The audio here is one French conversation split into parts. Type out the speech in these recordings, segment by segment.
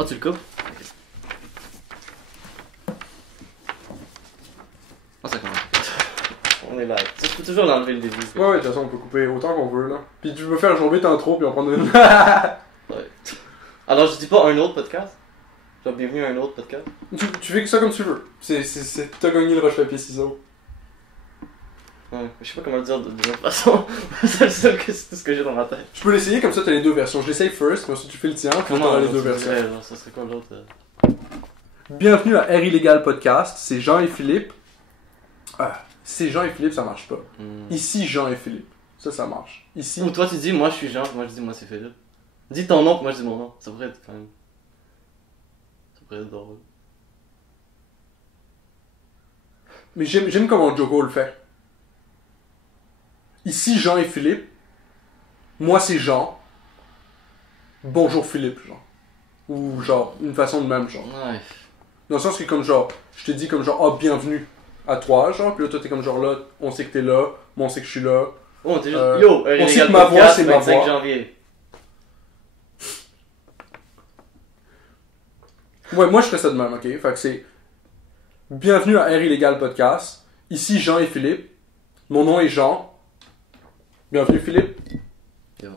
Ah, tu le coupes? Ah, ça commence. On est là. Tu peux toujours l'enlever le début. Ouais, de toute façon, on peut couper autant qu'on veut, là. Puis tu veux faire jouer vite en trop, puis on prend une. Ouais. Alors, je dis pas un autre podcast? Genre, bienvenue à un autre podcast? Tu fais ça comme tu veux. T'as gagné le roche-papier-ciseaux. Ouais, je sais pas comment le dire de toute façon. C'est le seul que c'est tout ce que j'ai dans ma tête. Je peux l'essayer, comme ça t'as les deux versions. Je l'essaye first, mais ensuite tu fais le tien, puis t'auras les deux versions. Genre, ça serait quoi l'autre? Bienvenue à Air Illégal Podcast, c'est Jean et Philippe. Ah, c'est Jean et Philippe, ça marche pas. Ici, Jean et Philippe. Ça marche. Ici. Ou toi tu dis, moi je suis Jean, moi je dis, moi c'est Philippe. Dis ton nom, puis moi je dis mon nom. Ça pourrait être quand même. Ça pourrait être drôle. Mais j'aime comment Joko le fait. Ici, Jean et Philippe. Moi, c'est Jean. Bonjour Philippe, genre. Ou genre, une façon de même, genre. Ouais. Dans le sens que comme genre, je te dis comme genre, oh, bienvenue à toi, genre. Puis là, toi, t'es comme genre là, on sait que t'es là. Moi, on sait que je suis là. Oh, t'es juste. Yo, on sait que ma voix, c'est ma 25 voix. janvier. Ouais, moi, je ferais ça de même, ok? Fait que c'est... Bienvenue à Air Illégal Podcast. Ici, Jean et Philippe. Mon nom est Jean. Bienvenue, Philippe. Yo.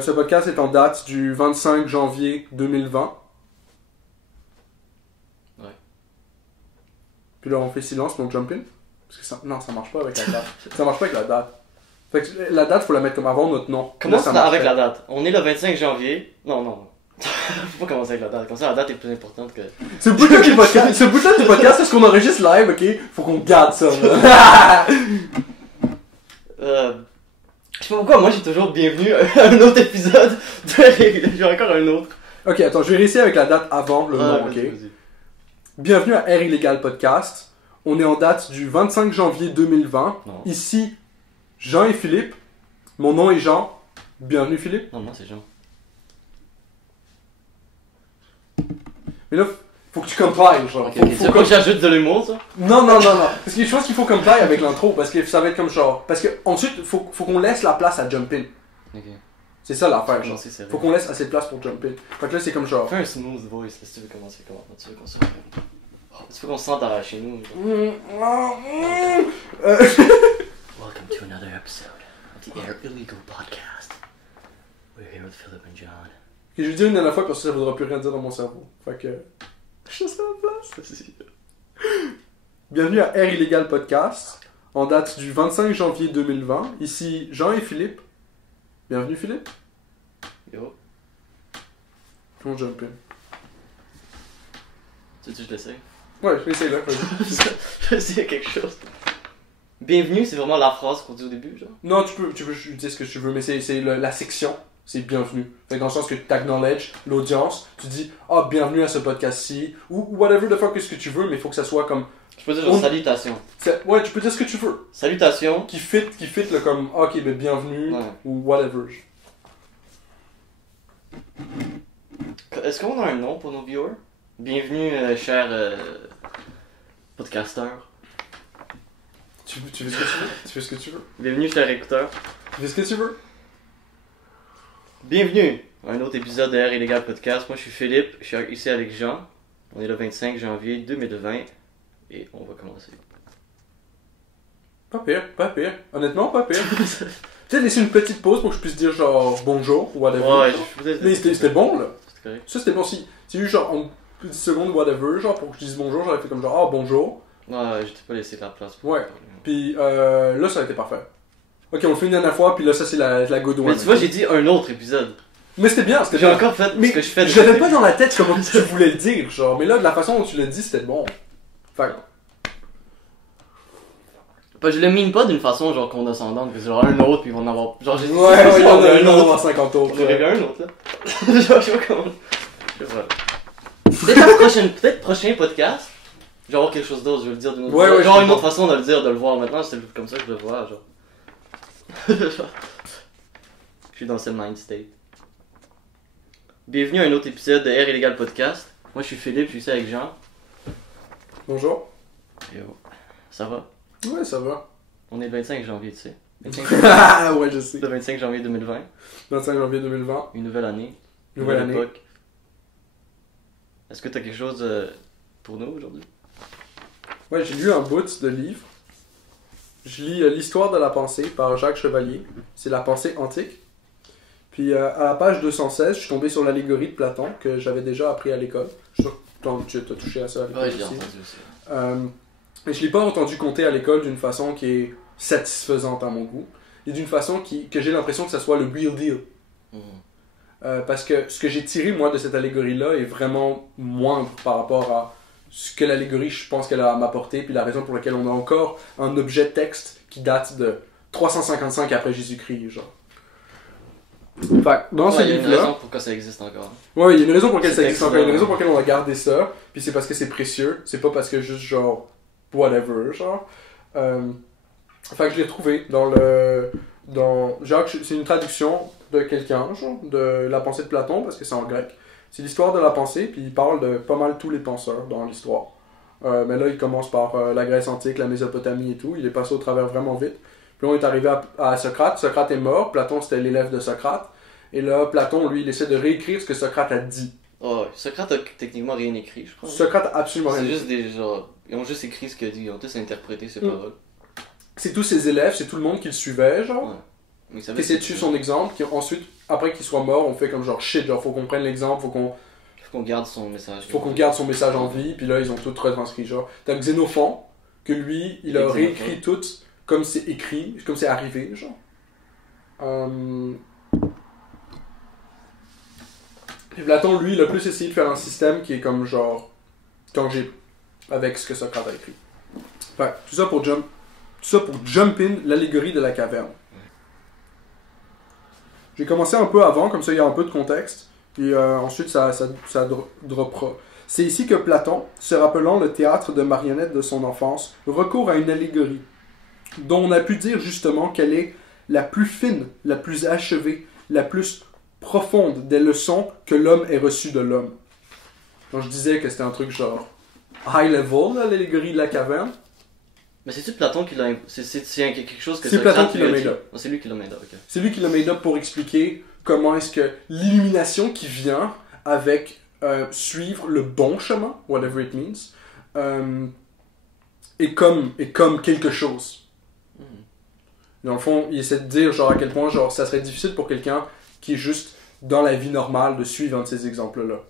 Ce podcast est en date du 25 janvier 2020. Ouais. Puis là, on fait silence, puis on jump in. Parce que ça... Non, ça marche pas avec la date. Ça marche pas avec la date. Fait que la date, faut la mettre comme avant notre nom. Comment Là, ça marcherait. avec la date? On est le 25 janvier. Non. Faut pas commencer avec la date. Comme ça, la date est plus importante que. Ce bout-là du podcast, c'est ce qu'on enregistre live, ok? Faut qu'on garde ça, là. Je sais pas pourquoi, moi j'ai toujours bienvenue à un autre épisode de. J'ai encore un autre. Ok, attends, je vais réessayer avec la date avant le nom, ok? Vas-y. Bienvenue à Air Illégal Podcast. On est en date du 25 janvier 2020. Non. Ici, Jean et Philippe. Mon nom est Jean. Bienvenue, Philippe. Non, moi c'est Jean. Mais là, faut que tu complies, genre. Ok, Faut tu veux pas que j'ajoute de l'humour, ça? Non. Parce que je pense qu'il faut comply avec l'intro. Parce que ça va être comme genre. Parce que ensuite, faut qu'on laisse la place à jump in. Ok. C'est ça l'affaire, J'en genre. sais sérieux. Faut qu'on laisse assez de place pour jump in. Fait que là, c'est comme genre. Fais un smooth voice, là, si tu veux commencer comment. Tu veux qu'on se. Tu veux qu'on se sente à chez nous. Genre. Welcome to another episode of the Air Illegal Podcast. We're here with Philip and John. Et je vais dire une dernière fois parce que ça voudra plus rien dire dans mon cerveau. Fait que. Je sais la place. Bienvenue à Air Illégal Podcast. En date du 25 janvier 2020. Ici Jean et Philippe. Bienvenue Philippe. Yo. Puis on jump in. Tu veux que je l'essaye? Ouais, je vais essayer là. Je vais essayer quelque chose. Bienvenue, c'est vraiment la phrase qu'on dit au début, genre. Non, tu peux dire ce que tu veux, mais c'est la section. C'est bienvenue. Fait que dans le sens que tu acknowledges l'audience, tu dis ah bienvenue à ce podcast-ci ou whatever the fuck que ce que tu veux, mais il faut que ça soit comme Je peux dire genre salutation. ouais, tu peux dire ce que tu veux. Salutation. Qui fit le comme ah, ok, ben bienvenue Ouais. ou whatever. Est-ce qu'on a un nom pour nos viewers? Bienvenue, chers podcasteurs. Tu fais ce que tu veux. Tu fais ce que tu veux. Bienvenue, chers écouteurs. Tu fais ce que tu veux. Bienvenue à un autre épisode de Air Illégal Podcast. Moi, je suis Philippe, je suis ici avec Jean. On est le 25 janvier 2020 et on va commencer. Pas pire. Honnêtement, pas pire. Peut-être laisser une petite pause pour que je puisse dire genre bonjour ou whatever. Ouais, je peut-être. Mais c'était bon là. C'est correct. Ça c'était bon. Si c'est eu genre en 10 secondes whatever, genre pour que je dise bonjour, j'aurais fait comme genre ah bonjour. Ouais, je t'ai pas laissé la place pour Ouais. parler. Puis là ça a été parfait. Ok, on le fait une dernière fois, puis là ça c'est la good one. Mais tu vois, j'ai dit un autre épisode. Mais c'était bien, c'était J'ai bien. encore fait Mais ce que je fais. je l'avais pas dans la tête comme tu voulais le dire, genre. Mais là, de la façon dont tu l'as dit, c'était bon. Fait Bah, je le mine pas d'une façon genre condescendante, que c'est genre un autre, puis ils vont en avoir. Genre, j'ai dit. ouais, il y en a un autre. dans 50 autres. On aurait eu un autre, là. Genre, je sais pas comment. Je sais pas. Peut-être prochain podcast, je vais avoir quelque chose d'autre, je vais le dire d'une autre Ouais, façon. ouais, Genre je une autre comprends. façon de le dire, de le voir. Maintenant, c'est comme ça que je le vois, genre. Genre. Je suis dans ce mind state. Bienvenue à un autre épisode de Air Illégal Podcast. Moi, je suis Philippe, je suis ici avec Jean. Bonjour. Yo. Ça va? Ouais, ça va. On est le 25 janvier, tu sais. 25 ouais, je sais. Le 25 janvier 2020, 25 janvier 2020. une nouvelle année. Nouvelle année. Époque. Est-ce que t'as quelque chose pour nous aujourd'hui? Ouais, j'ai lu un bout de livre. Je lis L'histoire de la pensée par Jacques Chevalier. C'est la pensée antique. Puis à la page 216, je suis tombé sur l'allégorie de Platon que j'avais déjà appris à l'école. Je suis sûr que tu as touché à ça à l'école Ouais, je l'ai aussi. entendu aussi. Mais je ne l'ai pas entendu compter à l'école d'une façon qui est satisfaisante à mon goût. Et d'une façon que j'ai l'impression que ça soit le real deal. Parce que ce que j'ai tiré, moi, de cette allégorie-là est vraiment moindre par rapport à ce que l'allégorie, je pense qu'elle a à m'apporter, puis la raison pour laquelle on a encore un objet texte qui date de 355 après Jésus-Christ, genre. Fait que dans ce Il y a une livre-là... raison pourquoi ça existe encore. Ouais, il y a une raison pour laquelle ça C'est existe encore, il y a une raison excellent. pour laquelle on a gardé ça, puis c'est parce que c'est précieux, c'est pas parce que juste genre, whatever, genre. Fait que je l'ai retrouvé dans le... Jacques, c'est une traduction de quelqu'un, genre, de la pensée de Platon, parce que c'est en grec. C'est l'histoire de la pensée, puis il parle de pas mal tous les penseurs dans l'histoire. Mais là, il commence par la Grèce antique, la Mésopotamie et tout, il est passé au travers vraiment vite. Puis on est arrivé à Socrate, Socrate est mort, Platon c'était l'élève de Socrate, et là, Platon, lui, il essaie de réécrire ce que Socrate a dit. Oh, ouais. Socrate a techniquement rien écrit, je crois. Socrate a absolument rien C'est dit. juste des genre. Ils ont juste écrit ce qu'il a dit, ils ont tous interprété ses paroles. C'est tous ses élèves, c'est tout le monde qui le suivait, genre. Ouais. Mais ça Qui essaie de suivre son exemple, qui ensuite, après qu'il soit mort, on fait comme genre shit, genre faut qu'on prenne l'exemple, faut qu'on garde son message. qu'on garde son message en vie, puis là ils ont tout retranscrit, genre. T'as Xénophon, que lui, il a réécrit tout comme c'est écrit, comme c'est arrivé, genre. Puis Platon, lui, il a plus essayé de faire un système qui est comme genre tangible, avec ce que Socrate a écrit. Enfin, tout ça pour jump in l'allégorie de la caverne. J'ai commencé un peu avant, comme ça il y a un peu de contexte, et ensuite ça droppera. C'est ici que Platon, se rappelant le théâtre de marionnettes de son enfance, recourt à une allégorie, dont on a pu dire justement qu'elle est la plus fine, la plus achevée, la plus profonde des leçons que l'homme ait reçues de l'homme. Quand je disais que c'était un truc genre high level, là, l'allégorie de la caverne. Mais c'est-tu Platon qui l'a... C'est quelque chose que C'est Socrate Platon qui lui a l'a dit? made up. Oh, c'est lui qui l'a made up, ok. C'est lui qui l'a made up pour expliquer comment est-ce que l'illumination qui vient avec suivre le bon chemin, whatever it means, est comme quelque chose. Dans le fond, il essaie de dire genre à quel point genre, ça serait difficile pour quelqu'un qui est juste dans la vie normale de suivre un de ces exemples-là.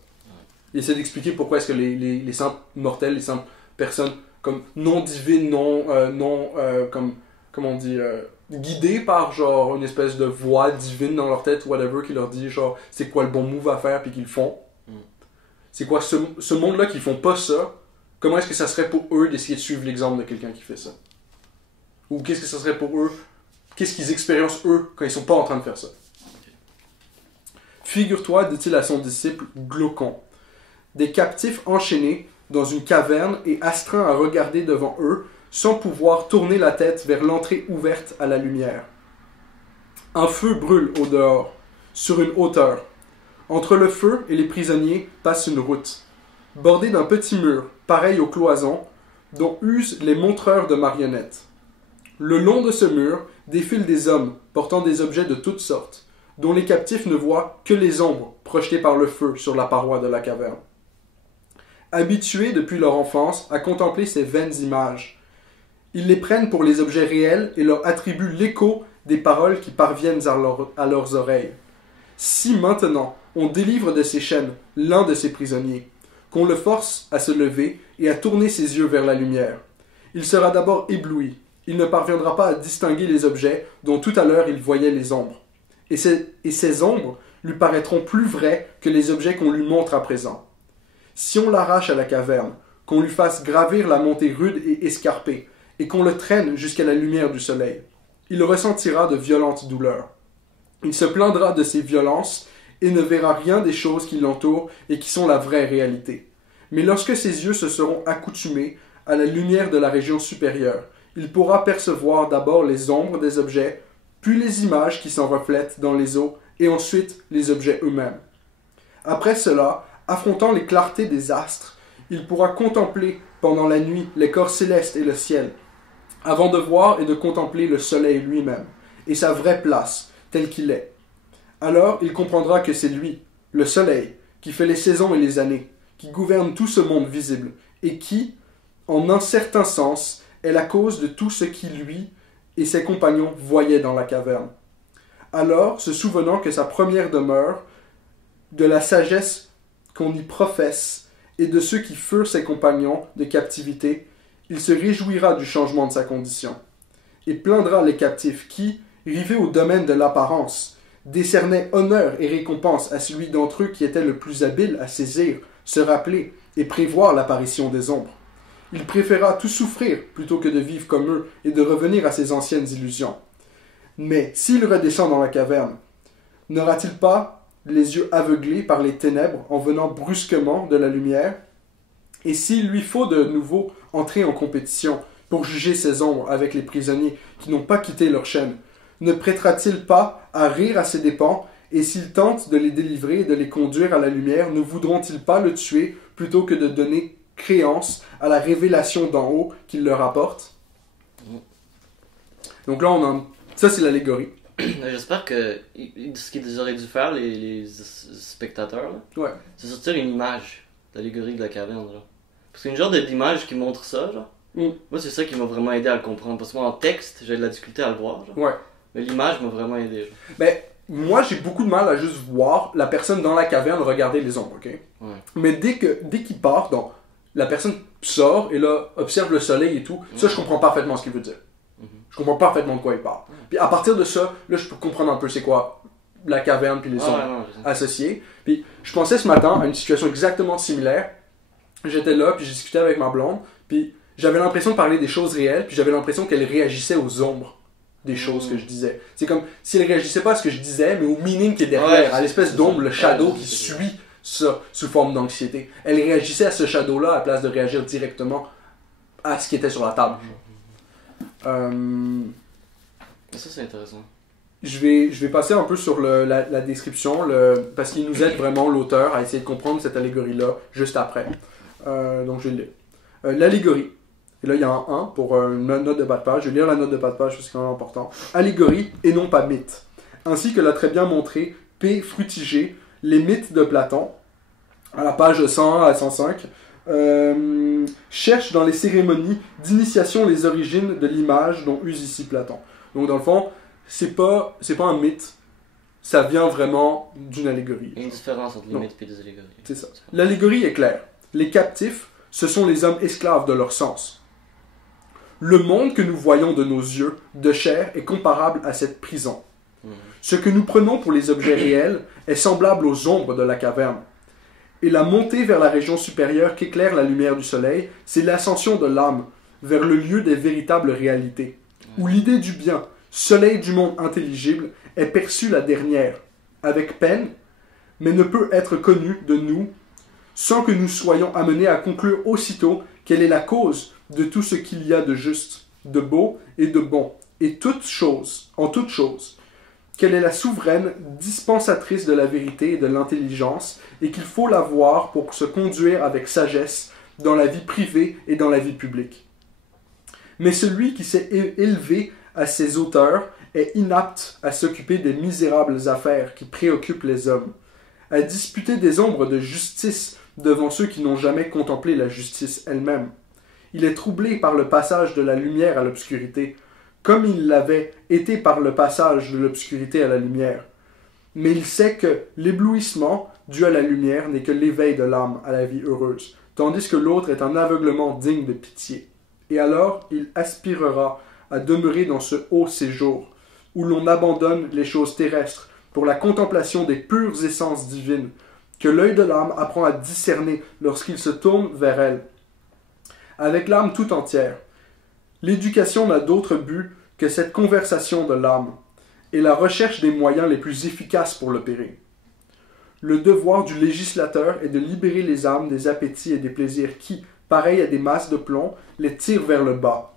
Il essaie d'expliquer pourquoi est-ce que les simples mortels, les simples personnes comme non divines, comme on dit, guidées par genre une espèce de voix divine dans leur tête, whatever, qui leur dit genre c'est quoi le bon move à faire puis qu'ils le font. C'est quoi ce monde-là qui font pas ça? Comment est-ce que ça serait pour eux d'essayer de suivre l'exemple de quelqu'un qui fait ça? Ou qu'est-ce que ça serait pour eux? Qu'est-ce qu'ils expériencent eux quand ils sont pas en train de faire ça? Figure-toi, dit-il à son disciple Glaucon, des captifs enchaînés dans une caverne et astreints à regarder devant eux sans pouvoir tourner la tête vers l'entrée ouverte à la lumière. Un feu brûle au dehors, sur une hauteur. Entre le feu et les prisonniers passe une route, bordée d'un petit mur, pareil aux cloisons, dont usent les montreurs de marionnettes. Le long de ce mur défilent des hommes portant des objets de toutes sortes, dont les captifs ne voient que les ombres projetées par le feu sur la paroi de la caverne. Habitués depuis leur enfance à contempler ces vaines images, ils les prennent pour les objets réels et leur attribuent l'écho des paroles qui parviennent à leurs oreilles. Si maintenant on délivre de ses chaînes l'un de ces prisonniers, qu'on le force à se lever et à tourner ses yeux vers la lumière, il sera d'abord ébloui. Il ne parviendra pas à distinguer les objets dont tout à l'heure il voyait les ombres. Et ces ombres lui paraîtront plus vraies que les objets qu'on lui montre à présent. Si on l'arrache à la caverne, qu'on lui fasse gravir la montée rude et escarpée, et qu'on le traîne jusqu'à la lumière du soleil, il ressentira de violentes douleurs. Il se plaindra de ses violences et ne verra rien des choses qui l'entourent et qui sont la vraie réalité. Mais lorsque ses yeux se seront accoutumés à la lumière de la région supérieure, il pourra percevoir d'abord les ombres des objets, puis les images qui s'en reflètent dans les eaux, et ensuite les objets eux-mêmes. Après cela, affrontant les clartés des astres, il pourra contempler pendant la nuit les corps célestes et le ciel, avant de voir et de contempler le soleil lui-même, et sa vraie place, tel qu'il est. Alors il comprendra que c'est lui, le soleil, qui fait les saisons et les années, qui gouverne tout ce monde visible, et qui, en un certain sens, est la cause de tout ce qui lui et ses compagnons voyaient dans la caverne. Alors, se souvenant que sa première demeure, de la sagesse qu'on y professe, et de ceux qui furent ses compagnons de captivité, il se réjouira du changement de sa condition, et plaindra les captifs qui, rivés au domaine de l'apparence, décernaient honneur et récompense à celui d'entre eux qui était le plus habile à saisir, se rappeler et prévoir l'apparition des ombres. Il préféra tout souffrir plutôt que de vivre comme eux et de revenir à ses anciennes illusions. Mais s'il redescend dans la caverne, n'aura-t-il pas les yeux aveuglés par les ténèbres en venant brusquement de la lumière? Et s'il lui faut de nouveau entrer en compétition pour juger ses ombres avec les prisonniers qui n'ont pas quitté leur chaîne, ne prêtera-t-il pas à rire à ses dépens, et s'il tente de les délivrer et de les conduire à la lumière, ne voudront-ils pas le tuer plutôt que de donner créance à la révélation d'en haut qu'il leur apporte? Donc là, ça c'est l'allégorie. J'espère que ce qu'ils auraient dû faire, les spectateurs, là, Ouais. c'est sortir une image d'allégorie de la caverne. Là. Parce qu'une genre d'image qui montre ça, genre. Moi, c'est ça qui m'a vraiment aidé à le comprendre. Parce que moi, en texte, j'ai de la difficulté à le voir. Genre. Ouais. Mais l'image m'a vraiment aidé. Genre. Ben, moi, j'ai beaucoup de mal à juste voir la personne dans la caverne regarder les ombres, ok? Ouais. Mais dès qu'il part, donc, la personne sort et là, observe le soleil et tout, ça, je comprends parfaitement ce qu'il veut dire. Je comprends parfaitement de quoi il parle. Puis à partir de ça, là, je peux comprendre un peu c'est quoi la caverne puis les ombres associées. Puis je pensais ce matin à une situation exactement similaire. J'étais là, puis je discutais avec ma blonde, puis j'avais l'impression de parler des choses réelles, puis j'avais l'impression qu'elle réagissait aux ombres des choses que je disais. C'est comme si elle réagissait pas à ce que je disais, mais au meaning qui est derrière, à l'espèce d'ombre, le shadow qui suit ça sous forme d'anxiété. Elle réagissait à ce shadow-là à la place de réagir directement à ce qui était sur la table. Ça, c'est intéressant. Je vais passer un peu sur la description, parce qu'il nous aide vraiment, l'auteur, à essayer de comprendre cette allégorie-là juste après. Donc je vais le lire. L'allégorie. Et là, il y a un 1 pour une note de bas de page. Je vais lire la note de bas de page parce que c'est quand même important. Allégorie et non pas mythe. Ainsi que l'a très bien montré P. Frutiger, Les mythes de Platon, à la page 101 à 105. Cherche dans les cérémonies d'initiation les origines de l'image dont use ici Platon. Donc dans le fond, c'est pas un mythe, ça vient vraiment d'une allégorie. Il y a une différence entre les mythes et les allégories. C'est ça. L'allégorie est claire. Les captifs, ce sont les hommes esclaves de leur sens. Le monde que nous voyons de nos yeux, de chair, est comparable à cette prison. Ce que nous prenons pour les objets réels est semblable aux ombres de la caverne. Et la montée vers la région supérieure qu'éclaire la lumière du soleil, c'est l'ascension de l'âme vers le lieu des véritables réalités, où l'idée du bien, soleil du monde intelligible, est perçue la dernière, avec peine, mais ne peut être connue de nous sans que nous soyons amenés à conclure aussitôt quelle est la cause de tout ce qu'il y a de juste, de beau et de bon, et en toute chose, qu'elle est la souveraine dispensatrice de la vérité et de l'intelligence, et qu'il faut la voir pour se conduire avec sagesse dans la vie privée et dans la vie publique. Mais celui qui s'est élevé à ses hauteurs est inapte à s'occuper des misérables affaires qui préoccupent les hommes, à disputer des ombres de justice devant ceux qui n'ont jamais contemplé la justice elle-même. Il est troublé par le passage de la lumière à l'obscurité, comme il l'avait été par le passage de l'obscurité à la lumière. Mais il sait que l'éblouissement dû à la lumière n'est que l'éveil de l'âme à la vie heureuse, tandis que l'autre est un aveuglement digne de pitié. Et alors il aspirera à demeurer dans ce haut séjour, où l'on abandonne les choses terrestres pour la contemplation des pures essences divines, que l'œil de l'âme apprend à discerner lorsqu'il se tourne vers elle, avec l'âme tout entière. L'éducation n'a d'autre but que cette conversation de l'âme, et la recherche des moyens les plus efficaces pour l'opérer. Le devoir du législateur est de libérer les âmes des appétits et des plaisirs qui, pareils à des masses de plomb, les tirent vers le bas,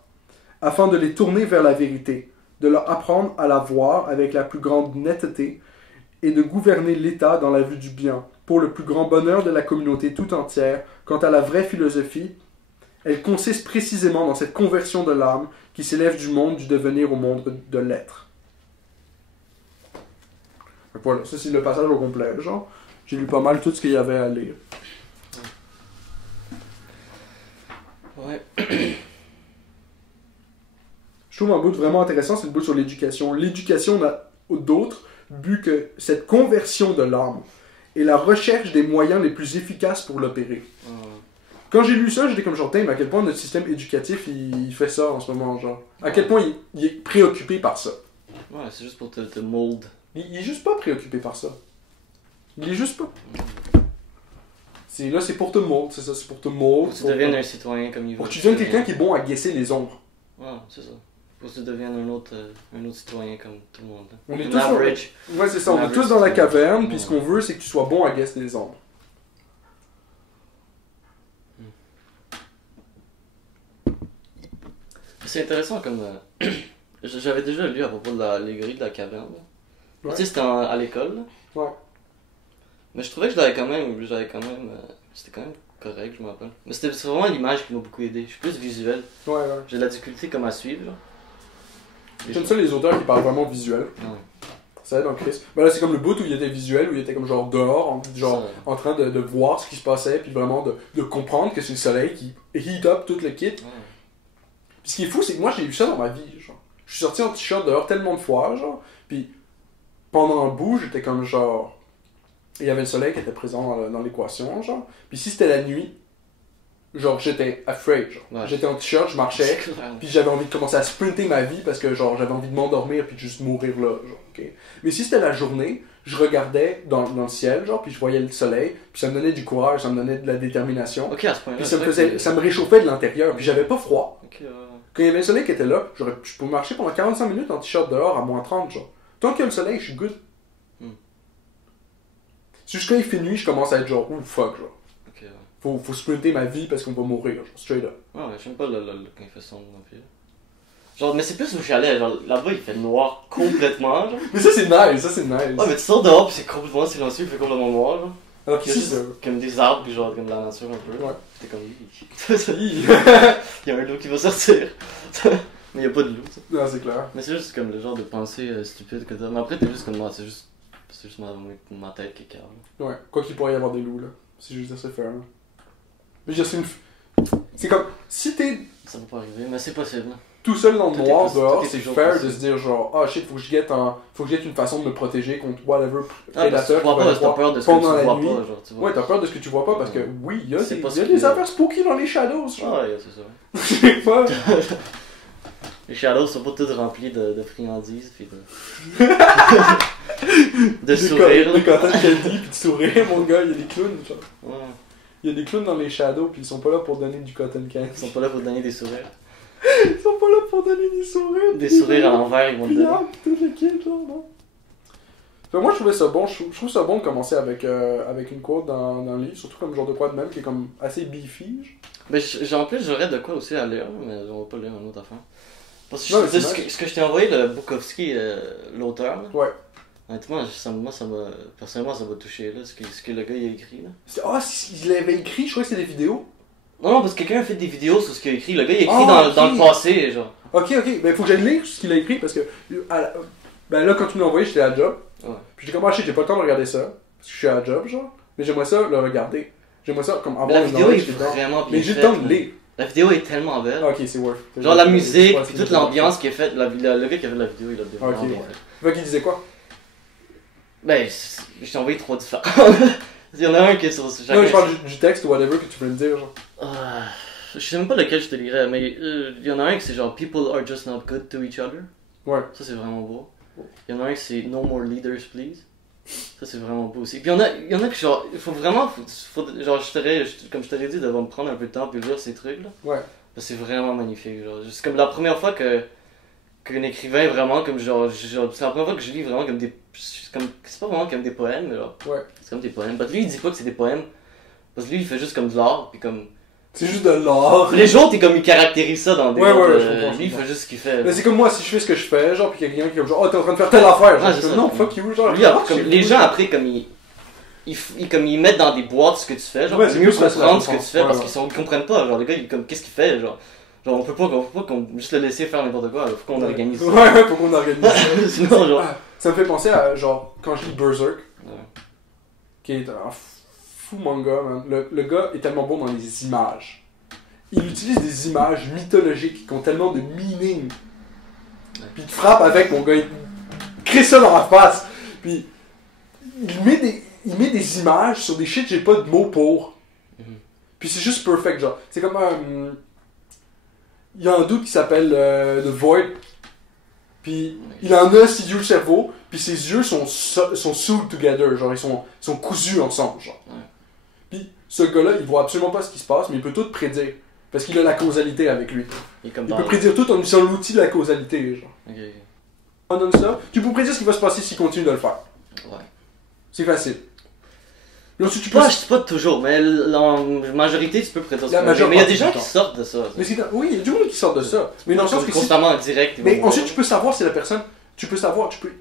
afin de les tourner vers la vérité, de leur apprendre à la voir avec la plus grande netteté, et de gouverner l'État dans la vue du bien, pour le plus grand bonheur de la communauté tout entière. Quant à la vraie philosophie, elle consiste précisément dans cette conversion de l'âme qui s'élève du monde du devenir au monde de l'être. Voilà, ça c'est le passage au complet, genre. J'ai lu pas mal tout ce qu'il y avait à lire. Ouais. Je trouve un bout vraiment intéressant, c'est le bout sur l'éducation. L'éducation n'a d'autre but que cette conversion de l'âme et la recherche des moyens les plus efficaces pour l'opérer. Quand j'ai lu ça, j'étais comme genre, mais à quel point notre système éducatif, il fait ça en ce moment, genre. À quel point il est préoccupé par ça. Ouais, c'est juste pour te mold. Il est juste pas préoccupé par ça. Il est juste pas. Là, c'est pour te mold, c'est ça, c'est pour te mold. Pour que tu deviennes un citoyen comme il veut. Pour que tu deviennes quelqu'un qui est bon à guesser les ombres. Ouais, c'est ça. Pour que tu deviennes un autre citoyen comme tout le monde. On est tous average. Ouais, c'est ça, on est tous dans la caverne, puis ce qu'on veut, c'est que tu sois bon à guesser les ombres. C'est intéressant comme... J'avais déjà lu à propos de l'allégorie de la caverne. Ouais. Tu sais, c'était à l'école. Ouais. Mais je trouvais que c'était quand même correct, je me rappelle. Mais c'est vraiment l'image qui m'a beaucoup aidé. Je suis plus visuel. Ouais. J'ai de la difficulté comme à suivre. Genre. J'aime ça les auteurs qui parlent vraiment visuel. Ouais. Ça aide en Christ. Ben là, c'est comme le bout où il était visuel, où il était comme genre dehors, en train de voir ce qui se passait, puis vraiment de comprendre que c'est le soleil qui heat up tout le kit. Ouais. Puis ce qui est fou, c'est que moi, j'ai vu ça dans ma vie, genre. Je suis sorti en t-shirt dehors tellement de fois, genre, puis pendant un bout, j'étais comme genre... Il y avait le soleil qui était présent dans l'équation, genre. Puis si c'était la nuit, genre, j'étais afraid, genre. Ouais. J'étais en t-shirt, je marchais, puis j'avais envie de commencer à sprinter ma vie parce que, genre, j'avais envie de m'endormir puis de juste mourir là, genre, ok. Mais si c'était la journée, je regardais dans le ciel, genre, puis je voyais le soleil, puis ça me donnait du courage, ça me donnait de la détermination. Ok, à ce point-là. Puis ça me réchauffait de l'intérieur, puis j'avais pas froid. Ok, Quand il y avait le soleil qui était là, je pouvais marcher pendant 45 minutes en t-shirt dehors à moins 30, genre. Tant qu'il y a le soleil, je suis good. C'est juste quand il fait nuit, je commence à être genre, oh fuck, genre. Ok, ouais. Faut sprinter ma vie parce qu'on va mourir, genre, straight up. Ouais, j'aime pas quand il fait sombre non plus. Genre, mais c'est plus au chalet, genre, là-bas il fait noir complètement, genre. Mais ça c'est nice. Ouais, mais tu sors dehors pis c'est complètement silencieux, il fait complètement noir, genre. Alors qu'il y a juste comme des arbres, pis genre, comme la nature un peu. Ouais. T'es comme, il y a un loup qui va sortir. Mais y a pas de loup, ça. Non, c'est clair. Mais c'est juste comme le genre de pensée stupide que t'as. Mais après, t'es juste comme moi, c'est juste ma tête qui est calme. Ouais, quoi qu'il pourrait y avoir des loups, là. C'est juste assez faire, là. Mais je veux dire, c'est comme, si t'es... Ça va pas arriver, mais c'est possible. Tout seul dans le noir, dehors, c'est fair de se dire genre, ah shit, faut que je guette une façon de me protéger contre whatever prédateur qui va me voir pendant la nuit. Ouais, t'as peur de ce que tu vois pas, parce que oui, il y a des affaires spooky dans les shadows, genre. Ouais, c'est ça. Je sais pas. Les shadows sont pas tous remplis de friandises pis de sourires. De cotton candy pis de sourires, mon gars, il y a des clowns, genre. Ouais. Il y a des clowns dans les shadows pis ils sont pas là pour donner du cotton candy. Ils sont pas là pour donner des sourires. Ils sont pas là pour donner des sourires. Des sourires à l'envers, ils vont te donner. Tout le kit, genre, non. Fait, moi, je trouvais ça bon. Je trouve ça bon de commencer avec une quote dans le livre, surtout comme genre de quoi de même qui est comme assez beefy. Mais en plus, j'aurais de quoi aussi à lire, mais on va pas lire une autre affaire. Parce que ce que je t'ai envoyé, le Bukowski, l'auteur, là. Ouais. Honnêtement, personnellement, ça m'a touché, là, ce que le gars il a écrit, là. Il l'avait écrit, je crois que c'était des vidéos. Non, parce que quelqu'un a fait des vidéos sur ce qu'il a écrit. Le gars, il a écrit dans le passé, genre. Ok, ben faut que j'aille lire ce qu'il a écrit, parce que... Ben là, quand tu me l'as envoyé, j'étais à la job. Ouais. Puis j'étais comme, ah shit, j'ai pas le temps de regarder ça, parce que je suis à la job, genre. Mais j'aimerais ça le regarder. J'aimerais ça, comme, avoir une vidéo est vraiment bien. Mais j'ai le temps de lire. La vidéo est tellement belle. Ok, c'est worth. Genre la musique, puis toute l'ambiance qui est faite. Le gars qui a fait la vidéo, il a vraiment bien fait. Fait qu'il disait quoi? Ben, je t'ai envoyé 3 différents. Il y en a un qui est sur chaque... Non, je parle du texte ou whatever que tu veux me dire, genre. Je sais même pas lequel je te lirais, mais il y en a un qui c'est genre People are just not good to each other. Ouais. Ça c'est vraiment beau. Il y en a un qui c'est No more leaders please. Ça c'est vraiment beau aussi. Puis il y en a que genre, il faut vraiment, genre comme je t'aurais dit, de me prendre un peu de temps pour lire ces trucs là. Ouais. C'est vraiment magnifique, genre. C'est comme la première fois qu'un écrivain vraiment comme genre c'est la première fois que je lis vraiment comme des, c'est pas vraiment comme des poèmes, mais genre. Ouais. C'est comme des poèmes. Parce que lui il dit pas que c'est des poèmes. Parce que lui il fait juste comme de l'art, puis comme. C'est juste de l'art. Les autres, t'es comme, ils caractérisent ça dans des... Ouais, lui, il fait juste ce qu'il fait. Mais c'est comme moi, si je fais ce que je fais, genre, pis quelqu'un qui est comme genre, oh, t'es en train de faire telle affaire. Genre, comme, non, fuck you, genre. Lui, comme, les gens, après, comme, ils mettent dans des boîtes ce que tu fais, genre, c'est mieux comprendre ce que tu fais, parce qu'ils comprennent pas, genre, le gars, il comme, qu'est-ce qu'il fait, genre. Genre, on peut pas juste le laisser faire n'importe quoi, faut qu'on organise ça. Ouais, faut qu'on organise ça. Sinon, genre... Ça me fait penser à, genre, quand je lis Berserk, qui est un fou manga, man. Le gars est tellement bon dans les images. il utilise des images mythologiques qui ont tellement de meaning. Puis il te frappe avec, mon gars, il crée ça dans la face. Puis il met des images sur des shit que j'ai pas de mots pour. Puis c'est juste perfect, genre. C'est comme un... Il y a un dude qui s'appelle The Void. Puis il en a 6 yeux cerveau. Puis ses yeux sont sewed together, genre ils sont cousus ensemble, genre. Puis ce gars-là, il voit absolument pas ce qui se passe, mais il peut tout prédire. Parce qu'il a la causalité avec lui. Il peut prédire tout en utilisant l'outil de la causalité, genre. Okay. On donne ça. Tu peux prédire ce qui va se passer s'il continue de le faire. Ouais. C'est facile. Là, tu peux... pas toujours, mais en majorité, tu peux prédire ça. Mais il y a des gens qui sortent de ça. Oui, il y a du monde qui sort de ça. Mais dans le sens que constamment en direct. Mais ensuite, tu peux savoir si la personne... Tu peux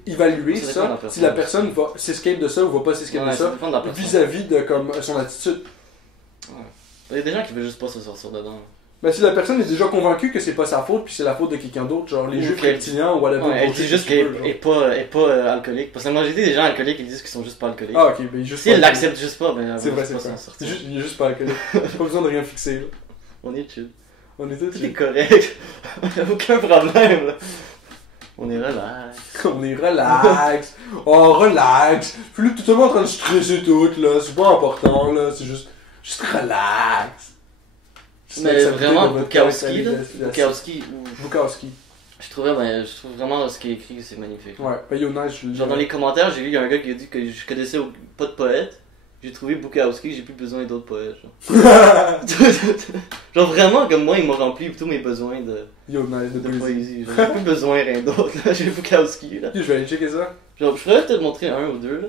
évaluer ça, si la personne va s'escape de ça ou va pas s'escape de ça, vis-à-vis de comme, son attitude. Ouais. Il y a des gens qui veulent juste pas se sortir dedans. Mais si la personne est déjà convaincue que c'est pas sa faute, puis c'est la faute de quelqu'un d'autre, genre les juifs reptiliens ou whatever. Ouais, elle dit juste qu'elle est pas alcoolique. Parce que moi j'ai dit des gens alcooliques qui disent qu'ils sont juste pas alcooliques. Ah ok, mais juste. Si elle l'accepte juste pas, ben c'est vrai, c'est ça. Il est juste pas alcoolique. Pas besoin de rien fixer. Là. On est chill. On est tout chill. C'est correct. Aucun problème là. On est relax. On est relax. Oh, relax. Puis là, tout le monde en train de stresser tout, là. C'est pas important, là. C'est juste relax. Mais vraiment, Bukowski, là. Bukowski. Je trouve vraiment ce qui est écrit, c'est magnifique. Ouais, ben yo, nice. Genre dans les commentaires, j'ai vu, il y a un gars qui a dit que je connaissais pas de poète. J'ai trouvé Bukowski, j'ai plus besoin d'autres poètes. Genre vraiment, comme moi, il m'a rempli tous mes besoins de poésie. J'ai plus besoin rien d'autre, là. J'ai Bukowski, là. Je vais aller checker ça. Genre, je pourrais te montrer un ou deux, là.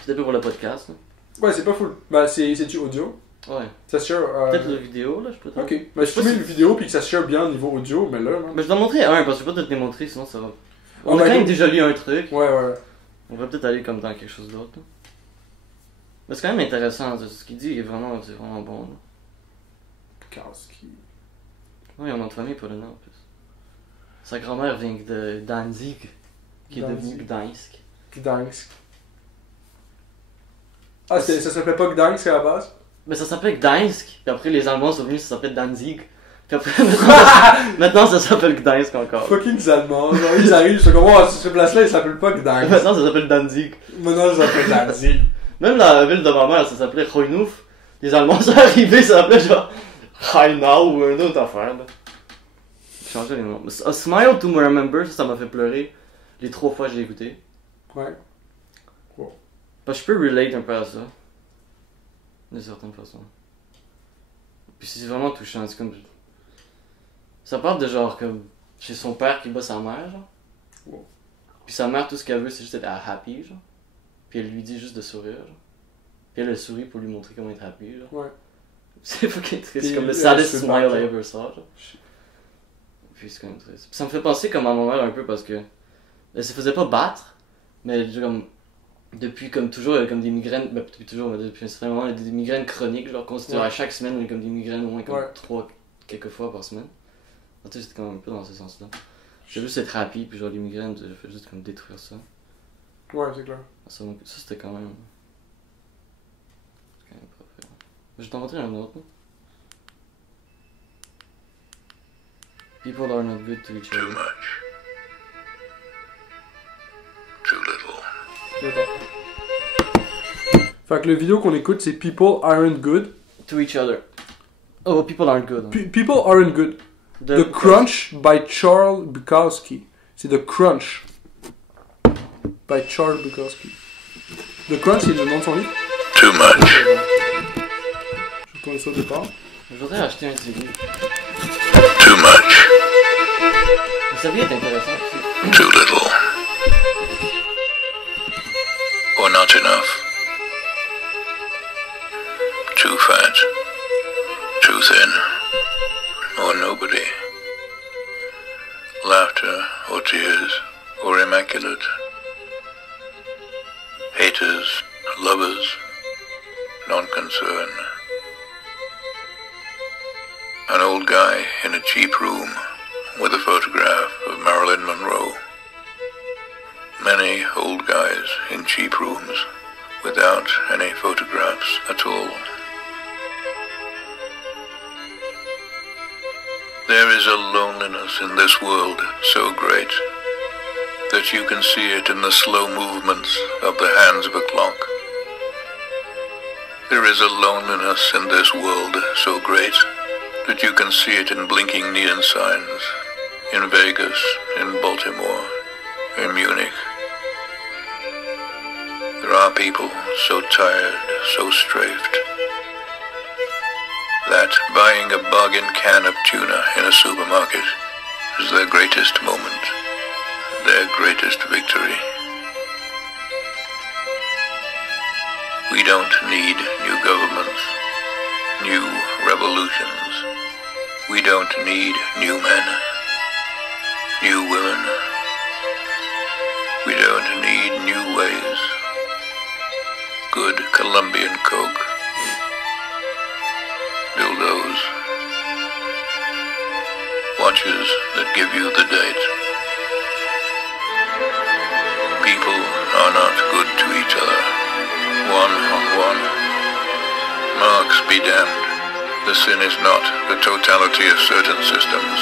C'était peu pour le podcast, là. Ouais, c'est pas full. Bah, c'est-tu audio? Ouais. Ça se share. Peut-être la vidéo, là, je peux te. Ok. Mais si tu mets une vidéo puis que ça se share bien au niveau audio, mais là. Mais je vais te montrer un, parce que je vais pas te les montrer, sinon ça va. On a quand même déjà lu un truc. Ouais. On va peut-être aller comme dans quelque chose d'autre, là. Mais c'est quand même intéressant, ce qu'il dit, c'est vraiment bon. Bukowski. Oui, on a famille pour le nom en plus. Sa grand-mère vient de Danzig, qui est devenu Gdańsk. Gdańsk. Ah, ça s'appelait pas Gdańsk à la base? Mais ça s'appelait Gdańsk, puis après les Allemands sont venus, ça s'appelait Danzig. Puis après, maintenant ça s'appelle Gdańsk encore. Fucking Allemands, genre ils arrivent, ils sont comme, oh, cette place-là, il s'appelle pas Gdańsk. Maintenant ça s'appelle Danzig. Maintenant ça s'appelle Danzig. Même la ville de ma mère, ça s'appelait Hojnuf. Les Allemands sont arrivés, ça s'appelait genre Hainau ou une autre affaire. Là. J'ai changé les noms. A Smile to Remember, ça m'a fait pleurer les 3 fois que j'ai écouté. Ouais. Wow. Parce que je peux relate un peu à ça. De certaines façons. Puis c'est vraiment touchant, c'est comme... Ça parle de genre comme... Chez son père qui bat sa mère, genre. Wow. Puis sa mère, tout ce qu'elle veut, c'est juste être happy, genre. Puis elle lui dit juste de sourire, genre. Puis elle sourit pour lui montrer comment être happy, genre. Ouais. C'est fucking triste, c'est comme le saddest smile I ever saw, genre. Puis c'est quand même triste. Puis ça me fait penser comme à ma mère un peu parce que... Elle se faisait pas battre, mais comme... Depuis comme toujours, elle a comme des migraines, ben depuis toujours, mais depuis un certain moment, elle a des migraines chroniques, genre constituées à chaque semaine, elle a comme des migraines au moins comme 3, quelques fois par semaine. En tout cas, c'était quand même un peu dans ce sens-là. J'ai juste être happy, puis genre les migraines, j'ai fait juste comme détruire ça. Ouais, c'est clair. Ça c'était quand même... pas fait. Je vais t'en montrer un autre. People are not good to each other. Too much. Too little. Fait que le vidéo qu'on écoute, c'est People Aren't Good to Each Other. Oh, People Aren't Good. People Aren't Good. The Crunch by Charles Bukowski. C'est The Crunch by Charles Bukowski. The Crunch, c'est le nom de son livre. Too much. Je vais tourner ça au départ. Je voudrais acheter un CD. Too much. Ça va être intéressant aussi. Too little. Or not enough. Too fat. Too thin. Or nobody. Laughter or tears or immaculate. Haters, lovers, non-concern. An old guy in a cheap room with a photograph of Marilyn Monroe. Many old guys in cheap rooms without any photographs at all. a loneliness in this world so great that you can see it in the slow movements of the hands of a clock. There is a loneliness in this world so great that you can see it in blinking neon signs in Vegas, in Baltimore, in Munich. There are people so tired, so strafed, that buying a bargain can of tuna in a supermarket is their greatest moment, their greatest victory. We don't need new governments, new revolutions. We don't need new men, new women. We don't need new ways. Good Colombian Coke. Dildos. Watches that give you the date. People are not good to each other. One on one. Marx be damned. The sin is not the totality of certain systems.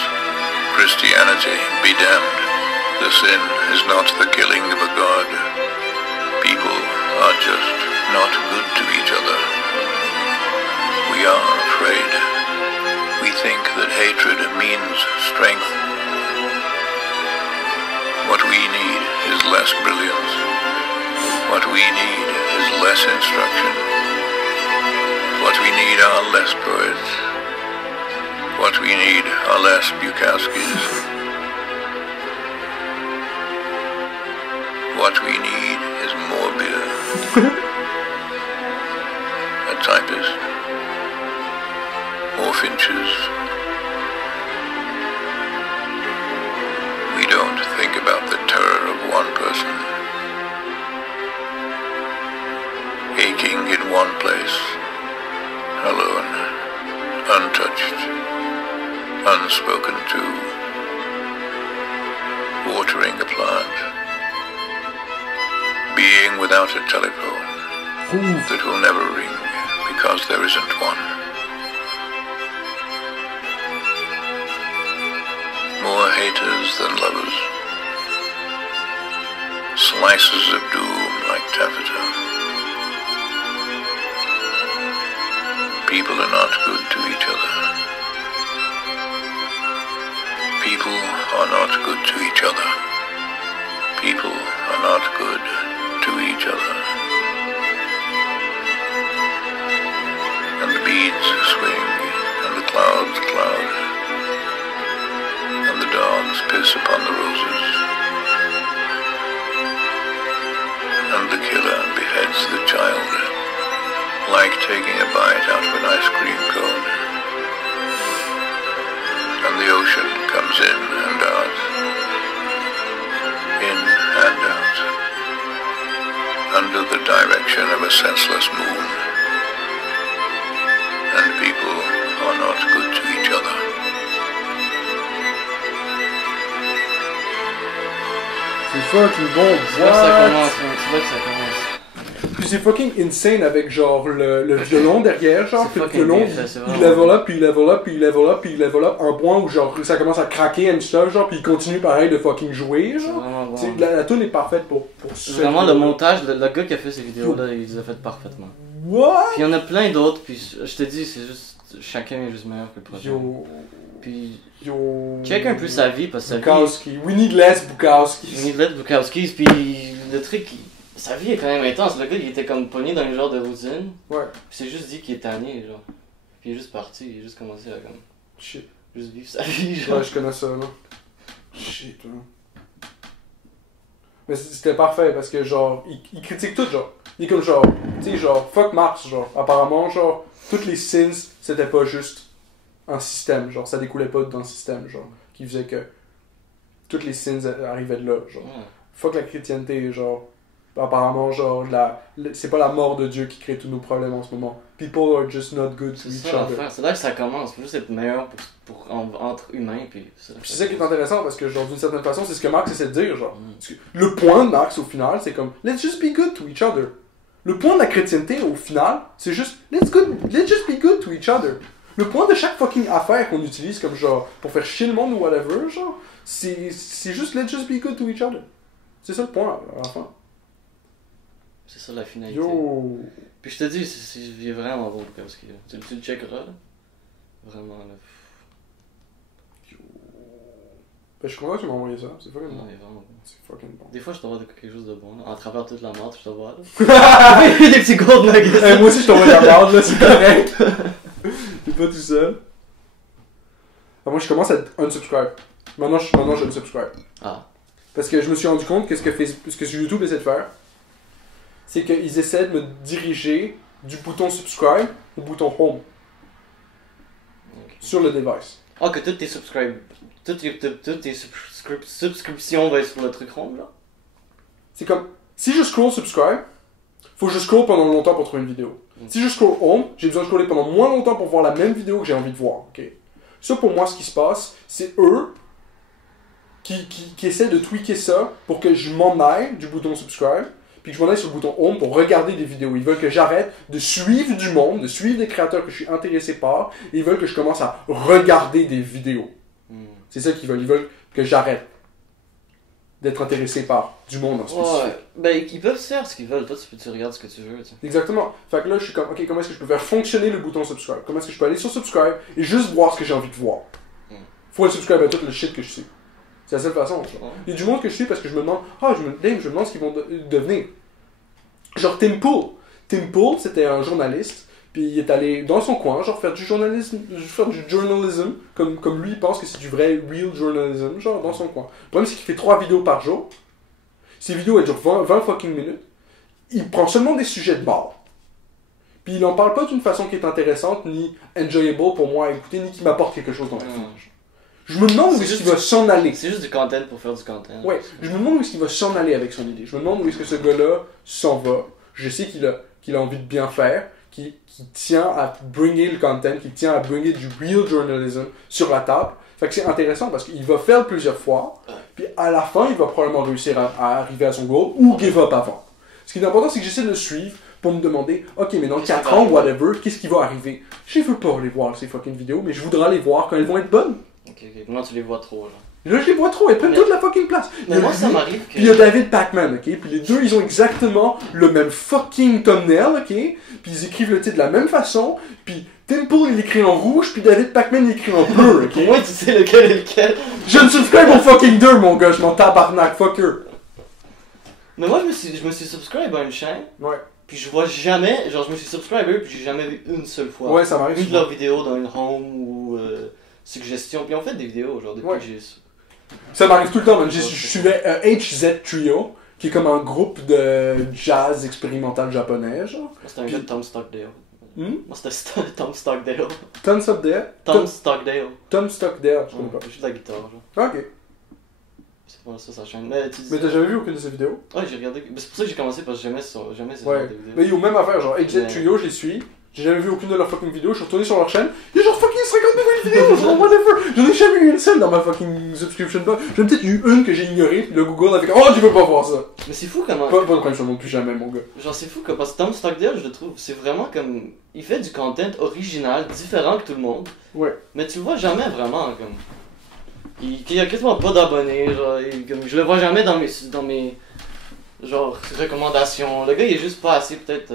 Christianity be damned. The sin is not the killing of a god. People are just not good to each other. We are afraid. We think that hatred means strength. What we need is less brilliance. What we need is less instruction. What we need are less poets. What we need are less Bukowskis. What we need is more beer. A typist. More Finches. We don't think about the terror of one person. Aching in one place. Alone. Untouched. Unspoken to. Watering a plant. Being without a telephone that will never ring because there isn't one. More haters than lovers. Slices of doom like taffeta. People are not good to each other. People are not good to each other. People are not good to each other. And the beads swing, and the clouds cloud, and the dogs piss upon the roses, and the killer beheads the child, like taking a bite out of an ice cream cone, and the ocean comes in and out, in and out, under the direction of a senseless moon, and people are not good to each other. C'est fucking bon, tu vois que ça commence, tu vois que ça commence. Puis c'est fucking insane avec genre le violon derrière, genre, puis le violon il level up, puis il level up, puis il level up, puis il level up, un point où genre ça commence à craquer and stuff, genre, puis il continue pareil de fucking jouer, genre. Bon. La tune est parfaite pour vraiment le montage, le gars qui a fait ces vidéos là, il les a faites parfaitement. What? Puis il y en a plein d'autres, puis je te dis, c'est juste, chacun est juste meilleur que le prochain. Puis check un peu sa vie, parce que Bukowski. We need less Bukowskis. We need less Bukowskis, puis le truc, sa vie est quand même intense. Le gars, il était comme pogné dans un genre de routine. Ouais. Puis c'est juste dit qu'il est tanné, genre. Puis il est juste parti, il a juste commencé à comme... Shit. Juste vivre sa vie, genre. Ouais, je connais ça, là. Shit, là. Mais c'était parfait, parce que genre, il critique tout, genre. Il est comme genre, tu sais, genre, fuck Marx, genre. Apparemment, genre, toutes les sins, c'était pas juste un système, genre, ça découlait pas d'un système, genre, qui faisait que toutes les sins arrivaient de là, genre. Ouais. Fuck la chrétienté, genre. Apparemment, genre, c'est pas la mort de Dieu qui crée tous nos problèmes en ce moment. People are just not good to each other. C'est là que ça commence, faut juste être meilleur entre humains, puis c'est ça qui est intéressant, parce que, genre, d'une certaine façon, c'est ce que Marx essaie de dire, genre. Le point de Marx, au final, c'est comme, let's just be good to each other. Le point de la chrétienté, au final, c'est juste, let's just be good to each other. Le point de chaque fucking affaire qu'on utilise comme genre pour faire chier le monde ou whatever, genre, c'est juste let's just be good to each other. C'est ça le point, à la fin. C'est ça la finalité. Yo! Puis je te dis, il est vraiment bon, parce que tu le checkeras, là. Vraiment, là. Ben, je suis content que tu m'as envoyé ça, c'est fucking bon. Il est vraiment bon. C'est fucking bon. Des fois, je t'envoie quelque chose de bon, là. En travers toute la merde, je t'envoie, là. Des petits gold nuggets. Moi aussi, je t'envoie la merde, là, c'est correct. T'es pas tout seul. Ah, moi, je commence à unsubscribe. Maintenant, je unsubscribe. Ah. Parce que je me suis rendu compte que ce que YouTube essaie de faire, c'est qu'ils essaient de me diriger du bouton subscribe au bouton home. Okay. Sur le device. Ah, que toutes tes subscriptions vont être sur le truc rond, là? C'est comme, si je scroll subscribe, faut que je scroll pendant longtemps pour trouver une vidéo. Si je scroll home, j'ai besoin de scroller pendant moins longtemps pour voir la même vidéo que j'ai envie de voir. Okay? Ça, pour moi, ce qui se passe, c'est eux qui essaient de tweaker ça pour que je m'en aille du bouton subscribe, puis que je m'en aille sur le bouton home pour regarder des vidéos. Ils veulent que j'arrête de suivre du monde, de suivre des créateurs que je suis intéressé par, et ils veulent que je commence à regarder des vidéos. C'est ça qu'ils veulent. Ils veulent que j'arrête d'être intéressé par du monde en spécifique. Ouais, ben ils peuvent faire ce qu'ils veulent. Toi, tu regardes ce que tu veux. Tu sais. Exactement. Fait que là, je suis comme, ok, comment est-ce que je peux faire fonctionner le bouton subscribe? Comment est-ce que je peux aller sur subscribe et juste voir ce que j'ai envie de voir? Faut aller subscribe à tout le shit que je suis. C'est la seule façon. Il y a du monde que je suis parce que je me demande, je me demande ce qu'ils vont devenir. Genre Tim Pool. Tim Pool, c'était un journaliste. Puis il est allé dans son coin, genre faire du journalisme, comme lui il pense que c'est du vrai real journalism, genre dans son coin. Le problème c'est qu'il fait 3 vidéos par jour. Ces vidéos elles durent 20 fucking minutes. Il prend seulement des sujets de bord. Puis il en parle pas d'une façon qui est intéressante, ni enjoyable pour moi à écouter, ni qui m'apporte quelque chose dans la vie. Je me demande où est-ce qu'il va s'en aller. C'est juste du content pour faire du content. Ouais, je me demande où est-ce qu'il va s'en aller avec son idée. Je me demande où est-ce que ce gars-là s'en va. Je sais qu'il a envie de bien faire. Qui tient à bringer le content, qui tient à bringer du real journalism sur la table. Fait que c'est intéressant parce qu'il va faire plusieurs fois, puis à la fin, il va probablement réussir à arriver à son goal ou give up avant. Ce qui est important, c'est que j'essaie de le suivre pour me demander, ok, mais dans 4 ans, whatever, qu'est-ce qui va arriver? Je veux pas les voir, ces fucking vidéos, mais je voudrais les voir quand elles vont être bonnes. Ok. Comment tu les vois trop, genre? Là, je les vois trop, elles prennent toute la fucking place. Mais moi, ça m'arrive que... Puis il y a David Pacman, ok? Puis les deux, ils ont exactement le même fucking thumbnail, ok? Puis ils écrivent le titre de la même façon. Puis Tim Pool, il écrit en rouge, puis David Pacman, il écrit en bleu, ok? Moi, tu sais lequel est lequel. Je ne subscribe aux fucking deux, mon gars, je m'en tabarnak, fucker. Mais moi, je me suis subscribe à une chaîne. Ouais. Puis je vois jamais, genre je me suis subscribe à eux, puis j'ai jamais vu une seule fois. Ouais, ça m'arrive. Une de leurs vidéos dans une home ou suggestion. Puis on fait des vidéos, genre depuis que j'ai... Ça m'arrive tout le temps, man. Je suivais HZ Trio, qui est comme un groupe de jazz expérimental japonais, genre. Moi, c'était un gars de Tom Stockdale. Moi, c'était Tom Stockdale. Tom Stockdale? Tom Stockdale. Tom Stockdale, je connais pas. Je joue de la guitare, genre. Ok. C'est pas ça, sa chaîne. Mais t'as jamais vu aucune de ses vidéos? Ouais, j'ai regardé. Mais c'est pour ça que j'ai commencé, parce que jamais ce genre de vidéos. Mais ils ont même affaire, genre HZ Trio, je les suis. J'ai jamais vu aucune de leurs fucking vidéos, je suis retourné sur leur chaîne, il y a genre fucking 50 nouvelles vidéos, genre whatever. J'en ai jamais eu une seule dans ma fucking subscription box. J'en ai peut-être eu une que j'ai ignorée, puis le Google a fait oh, tu veux pas voir ça. Mais c'est fou comment. Pas de problème, je ne montre plus jamais, mon gars. Genre, c'est fou, parce que Tom Stockdale, je le trouve, c'est vraiment comme. Il fait du content original, différent que tout le monde. Ouais. Mais tu le vois jamais vraiment, comme. Il a quasiment pas d'abonnés, genre. Comme, je le vois jamais dans mes. Genre, recommandations. Le gars, il est juste pas assez, peut-être.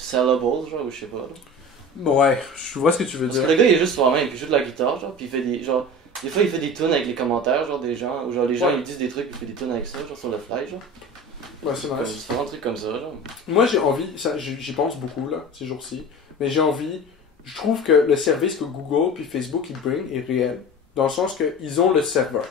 Sellable, genre, ou je sais pas. Là. Ouais, je vois ce que tu veux dire. Parce que le gars, il est juste soi-même, il joue de la guitare, genre, puis il fait des. Genre, des fois, il fait des tunes avec les commentaires, genre, des gens, ou genre, les gens, ils disent des trucs, puis il fait des tunes avec ça, genre, sur le fly, genre. Ouais, c'est nice. Différents trucs comme ça, genre. Moi, j'ai envie, j'y pense beaucoup, là, ces jours-ci, mais j'ai envie. Je trouve que le service que Google puis Facebook ils bring est réel, dans le sens qu'ils ont le serveur.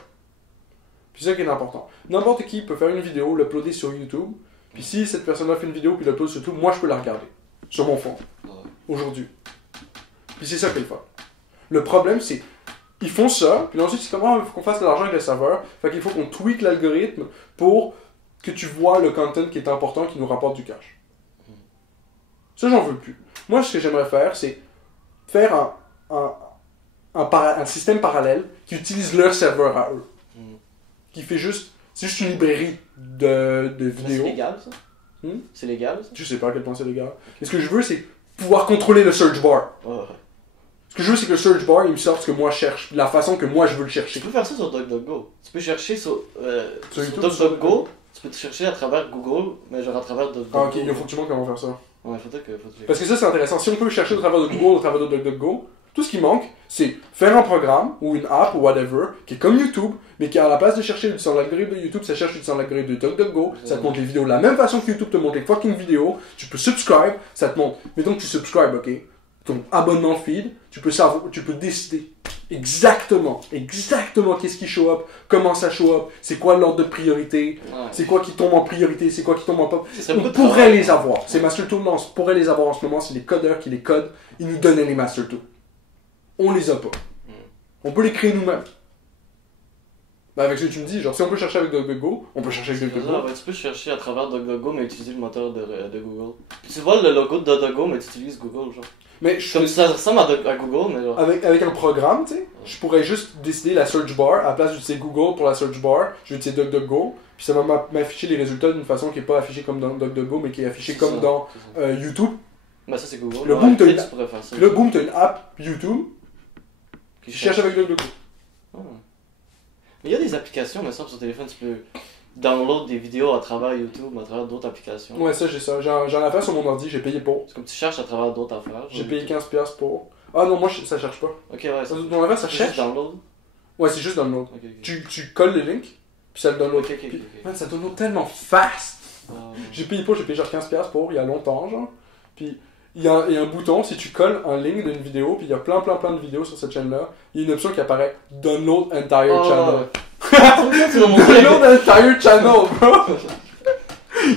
Puis c'est ça qui est important. N'importe qui peut faire une vidéo, l'uploader sur YouTube, puis si cette personne-là fait une vidéo puis l'upload sur YouTube, moi je peux la regarder. Sur mon fond. Aujourd'hui. Puis c'est ça qu'il faut. Le problème, c'est ils font ça, puis ensuite c'est comment il faut qu'on fasse de l'argent avec le serveur. Fait qu'il faut qu'on tweak l'algorithme pour que tu vois le content qui est important, qui nous rapporte du cash. Ça, j'en veux plus. Moi, ce que j'aimerais faire, c'est faire un système parallèle qui utilise leur serveur à eux. Qui fait juste... C'est juste une librairie de vidéos. C'est légal, ça? C'est légal, ça? Je sais pas à quel point c'est légal. Mais ce que je veux, c'est pouvoir contrôler le search bar. Ouais. que je veux, c'est que le search bar, il me sorte ce que moi je cherche, la façon que moi je veux le chercher. Tu peux faire ça sur DuckDuckGo. Tu peux chercher sur YouTube, DuckDuckGo, tu peux te chercher à travers Google, mais genre à travers DuckDuckGo. Ah ok, il faut que tu montres comment faire ça. Ouais, faut que Parce que ça c'est intéressant, si on peut chercher au travers de Google, au travers de DuckDuckGo, tout ce qui manque, c'est faire un programme, ou une app, ou whatever, qui est comme YouTube, mais qui à la place de chercher utilisant l'algorithme de YouTube, ça cherche utilisant l'algorithme de DuckDuckGo, ça te montre les vidéos de la même façon que YouTube te montre les fucking vidéos, tu peux subscribe, ça te montre, mettons que tu subscribes, ok, ton abonnement feed, tu peux décider exactement qu'est-ce qui show up, comment ça show up, c'est quoi l'ordre de priorité, c'est quoi qui tombe en priorité, c'est quoi qui tombe en pop. On pourrait les avoir. Ces master tools, on pourrait les avoir en ce moment, c'est les codeurs qui les codent, ils nous donnaient les master tools. On les a pas. On peut les créer nous-mêmes. Ben avec ce que tu me dis, genre si on peut chercher avec DuckDuckGo, on peut chercher avec DuckDuckGo. Ouais, tu peux chercher à travers DuckDuckGo, mais utiliser le moteur de Google. Puis tu vois le logo de DuckDuckGo, mais tu utilises Google, genre. Mais comme ça ressemble à Google, mais genre. Avec un programme, tu sais, je pourrais juste décider la search bar, à la place d'utiliser Google pour la search bar, je vais utiliser DuckDuckGo, puis ça va m'afficher les résultats d'une façon qui n'est pas affichée comme dans DuckDuckGo, mais qui est affichée comme dans YouTube. Bah ça c'est Google. Le boom, t'as une app YouTube qui cherche avec DuckDuckGo. Mais il y a des applications, mais ça sur téléphone, tu peux download des vidéos à travers YouTube, à travers d'autres applications. Ouais, ça j'ai ça. J'en ai fait sur mon ordi, j'ai payé pour. C'est comme tu cherches à travers d'autres affaires. J'ai payé 15$ pour. Ah non, moi ça cherche pas. Ok, ouais. Mon affaire ça cherche. Juste download? Ouais, c'est juste download. Okay. Tu colles le link, puis ça le download. Okay. Man, ça download tellement fast. J'ai payé genre 15$ pour, il y a longtemps, genre. Puis il y a un bouton, si tu colles un link d'une vidéo, puis il y a plein de vidéos sur cette chaîne-là, il y a une option qui apparaît Download Entire Channel. Download Entire Channel, bro!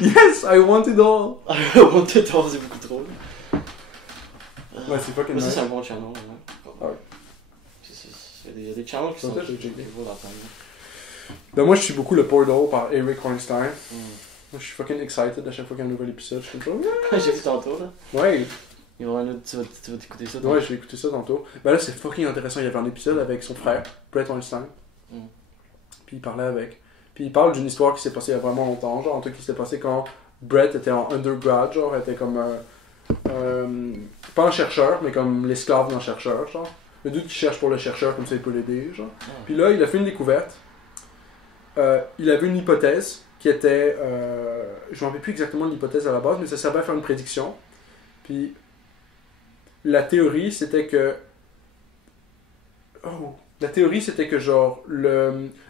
Yes, I want it all! I want it all, c'est beaucoup trop. Ouais, c'est fucking nice. nice. C'est un bon channel, ouais. Il y a des channels qui sont vaut la peine. Ben moi je suis beaucoup le Portal par Eric Hornstein. Moi je suis fucking excited à chaque fois qu'il y a un nouvel épisode. Je suis comme j'ai vu tantôt là. Ouais. Tu vas t'écouter ça. Ouais, je vais écouter ça tantôt. Ben là c'est fucking intéressant. Il y avait un épisode avec son frère, Brett Hornstein. Puis il parlait avec. Puis il parle d'une histoire qui s'est passée il y a vraiment longtemps. Genre un truc qui s'est passé quand Brett était en undergrad. Genre était comme pas un chercheur, mais comme l'esclave d'un chercheur. Genre. Le dude qui cherche pour le chercheur, comme ça il peut l'aider. Genre. Puis là il a fait une découverte. Il avait une hypothèse qui était, je ne me rappelle plus exactement de l'hypothèse à la base, mais ça servait à faire une prédiction. Puis la théorie c'était que, genre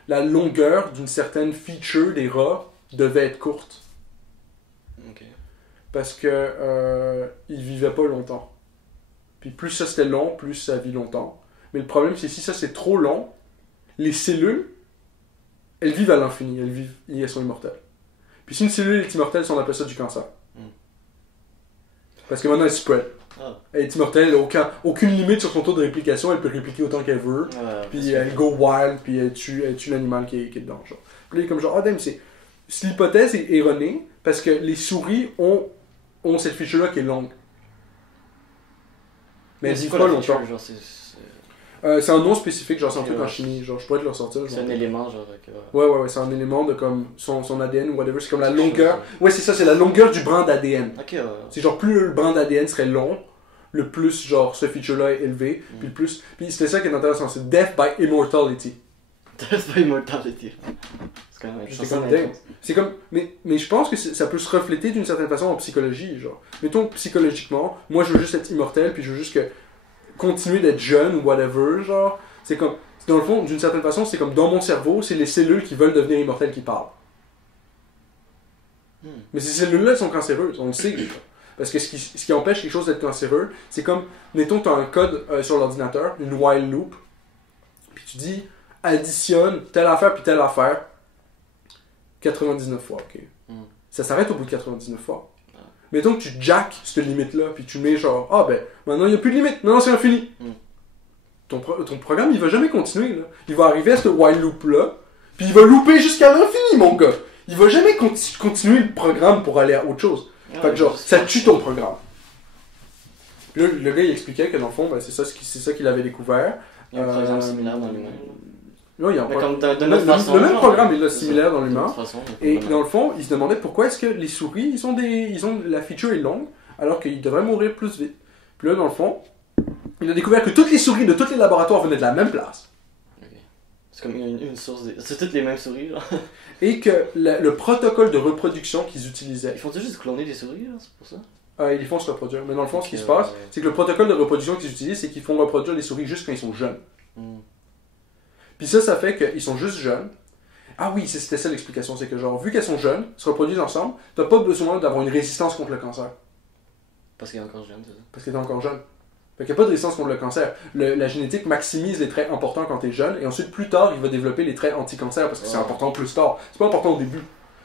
la longueur d'une certaine feature des rats devait être courte. Okay. Parce que ils vivaient pas longtemps. Puis plus ça c'était long, plus ça vit longtemps. Mais le problème c'est si ça c'est trop long, les cellules elles vivent à l'infini, elles sont immortelles. Puis si une cellule est immortelle, on appelle ça du cancer. Parce que maintenant elle spread. Elle est immortelle, elle n'a aucune limite sur son taux de réplication, elle peut répliquer autant qu'elle veut. Puis elle go wild, puis elle tue l'animal qui est dedans. Genre. Puis là, il est comme genre, l'hypothèse est erronée parce que les souris ont cette feature-là qui est longue. Mais elles vivent pas longtemps. C'est un nom spécifique, genre c'est un truc en chimie, genre je pourrais te le ressortir. C'est un élément, genre. Ouais, c'est un élément de comme son ADN ou whatever, c'est comme la longueur. Ouais, c'est ça, c'est la longueur du brin d'ADN. C'est genre plus le brin d'ADN serait long, le plus genre ce feature-là est élevé, puis le plus. Puis c'était ça qui est intéressant, c'est Death by Immortality. Death by Immortality. C'est quand même. C'est comme. Mais je pense que ça peut se refléter d'une certaine façon en psychologie, genre. Mettons psychologiquement, moi je veux juste être immortel, puis je veux juste continuer d'être jeune ou whatever, genre, c'est comme, dans le fond, d'une certaine façon, c'est comme dans mon cerveau, c'est les cellules qui veulent devenir immortelles qui parlent. Mais ces cellules-là, elles sont cancéreuses, on le sait, genre. Parce que ce qui empêche quelque chose d'être cancéreux, c'est comme, mettons, tu as un code sur l'ordinateur, une while loop, puis tu dis, additionne telle affaire puis telle affaire, 99 fois, ok. Ça s'arrête au bout de 99 fois. Mettons que tu jack cette limite-là, puis tu mets genre, maintenant il n'y a plus de limite, maintenant c'est infini. Ton programme, il va jamais continuer, là. Il va arriver à ce while loop-là, puis il va looper jusqu'à l'infini, mon gars. Il va jamais continuer le programme pour aller à autre chose. Fait que genre, ça tue ton programme. Puis là, le gars, il expliquait que dans le fond, c'est ça qu'il avait découvert. Il y a un programme similaire dans l'humain. Oui, il y a le même programme est là, similaire dans l'humain. Et dans le fond, il se demandait pourquoi est-ce que les souris, la feature est longue, alors qu'ils devraient mourir plus vite. Puis là, dans le fond, il a découvert que toutes les souris de tous les laboratoires venaient de la même place. C'est comme une source. C'est toutes les mêmes souris, là. Et que le protocole de reproduction qu'ils utilisaient. Ils font juste cloner des souris, là, c'est pour ça? Ils font se reproduire. Mais dans le fond, ce qui se passe, c'est que le protocole de reproduction qu'ils utilisent, c'est qu'ils font reproduire les souris juste quand ils sont jeunes. Puis ça fait qu'ils sont juste jeunes. Ah oui, c'était ça l'explication. C'est que, genre, vu qu'elles sont jeunes, se reproduisent ensemble, t'as pas besoin d'avoir une résistance contre le cancer. Parce qu'elle est encore jeune, c'est ça? Parce qu'elle est encore jeune. Fait qu'il n'y a pas de résistance contre le cancer. La génétique maximise les traits importants quand t'es jeune, et ensuite, plus tard, il va développer les traits anti-cancer, parce que c'est important plus tard. C'est pas important au début.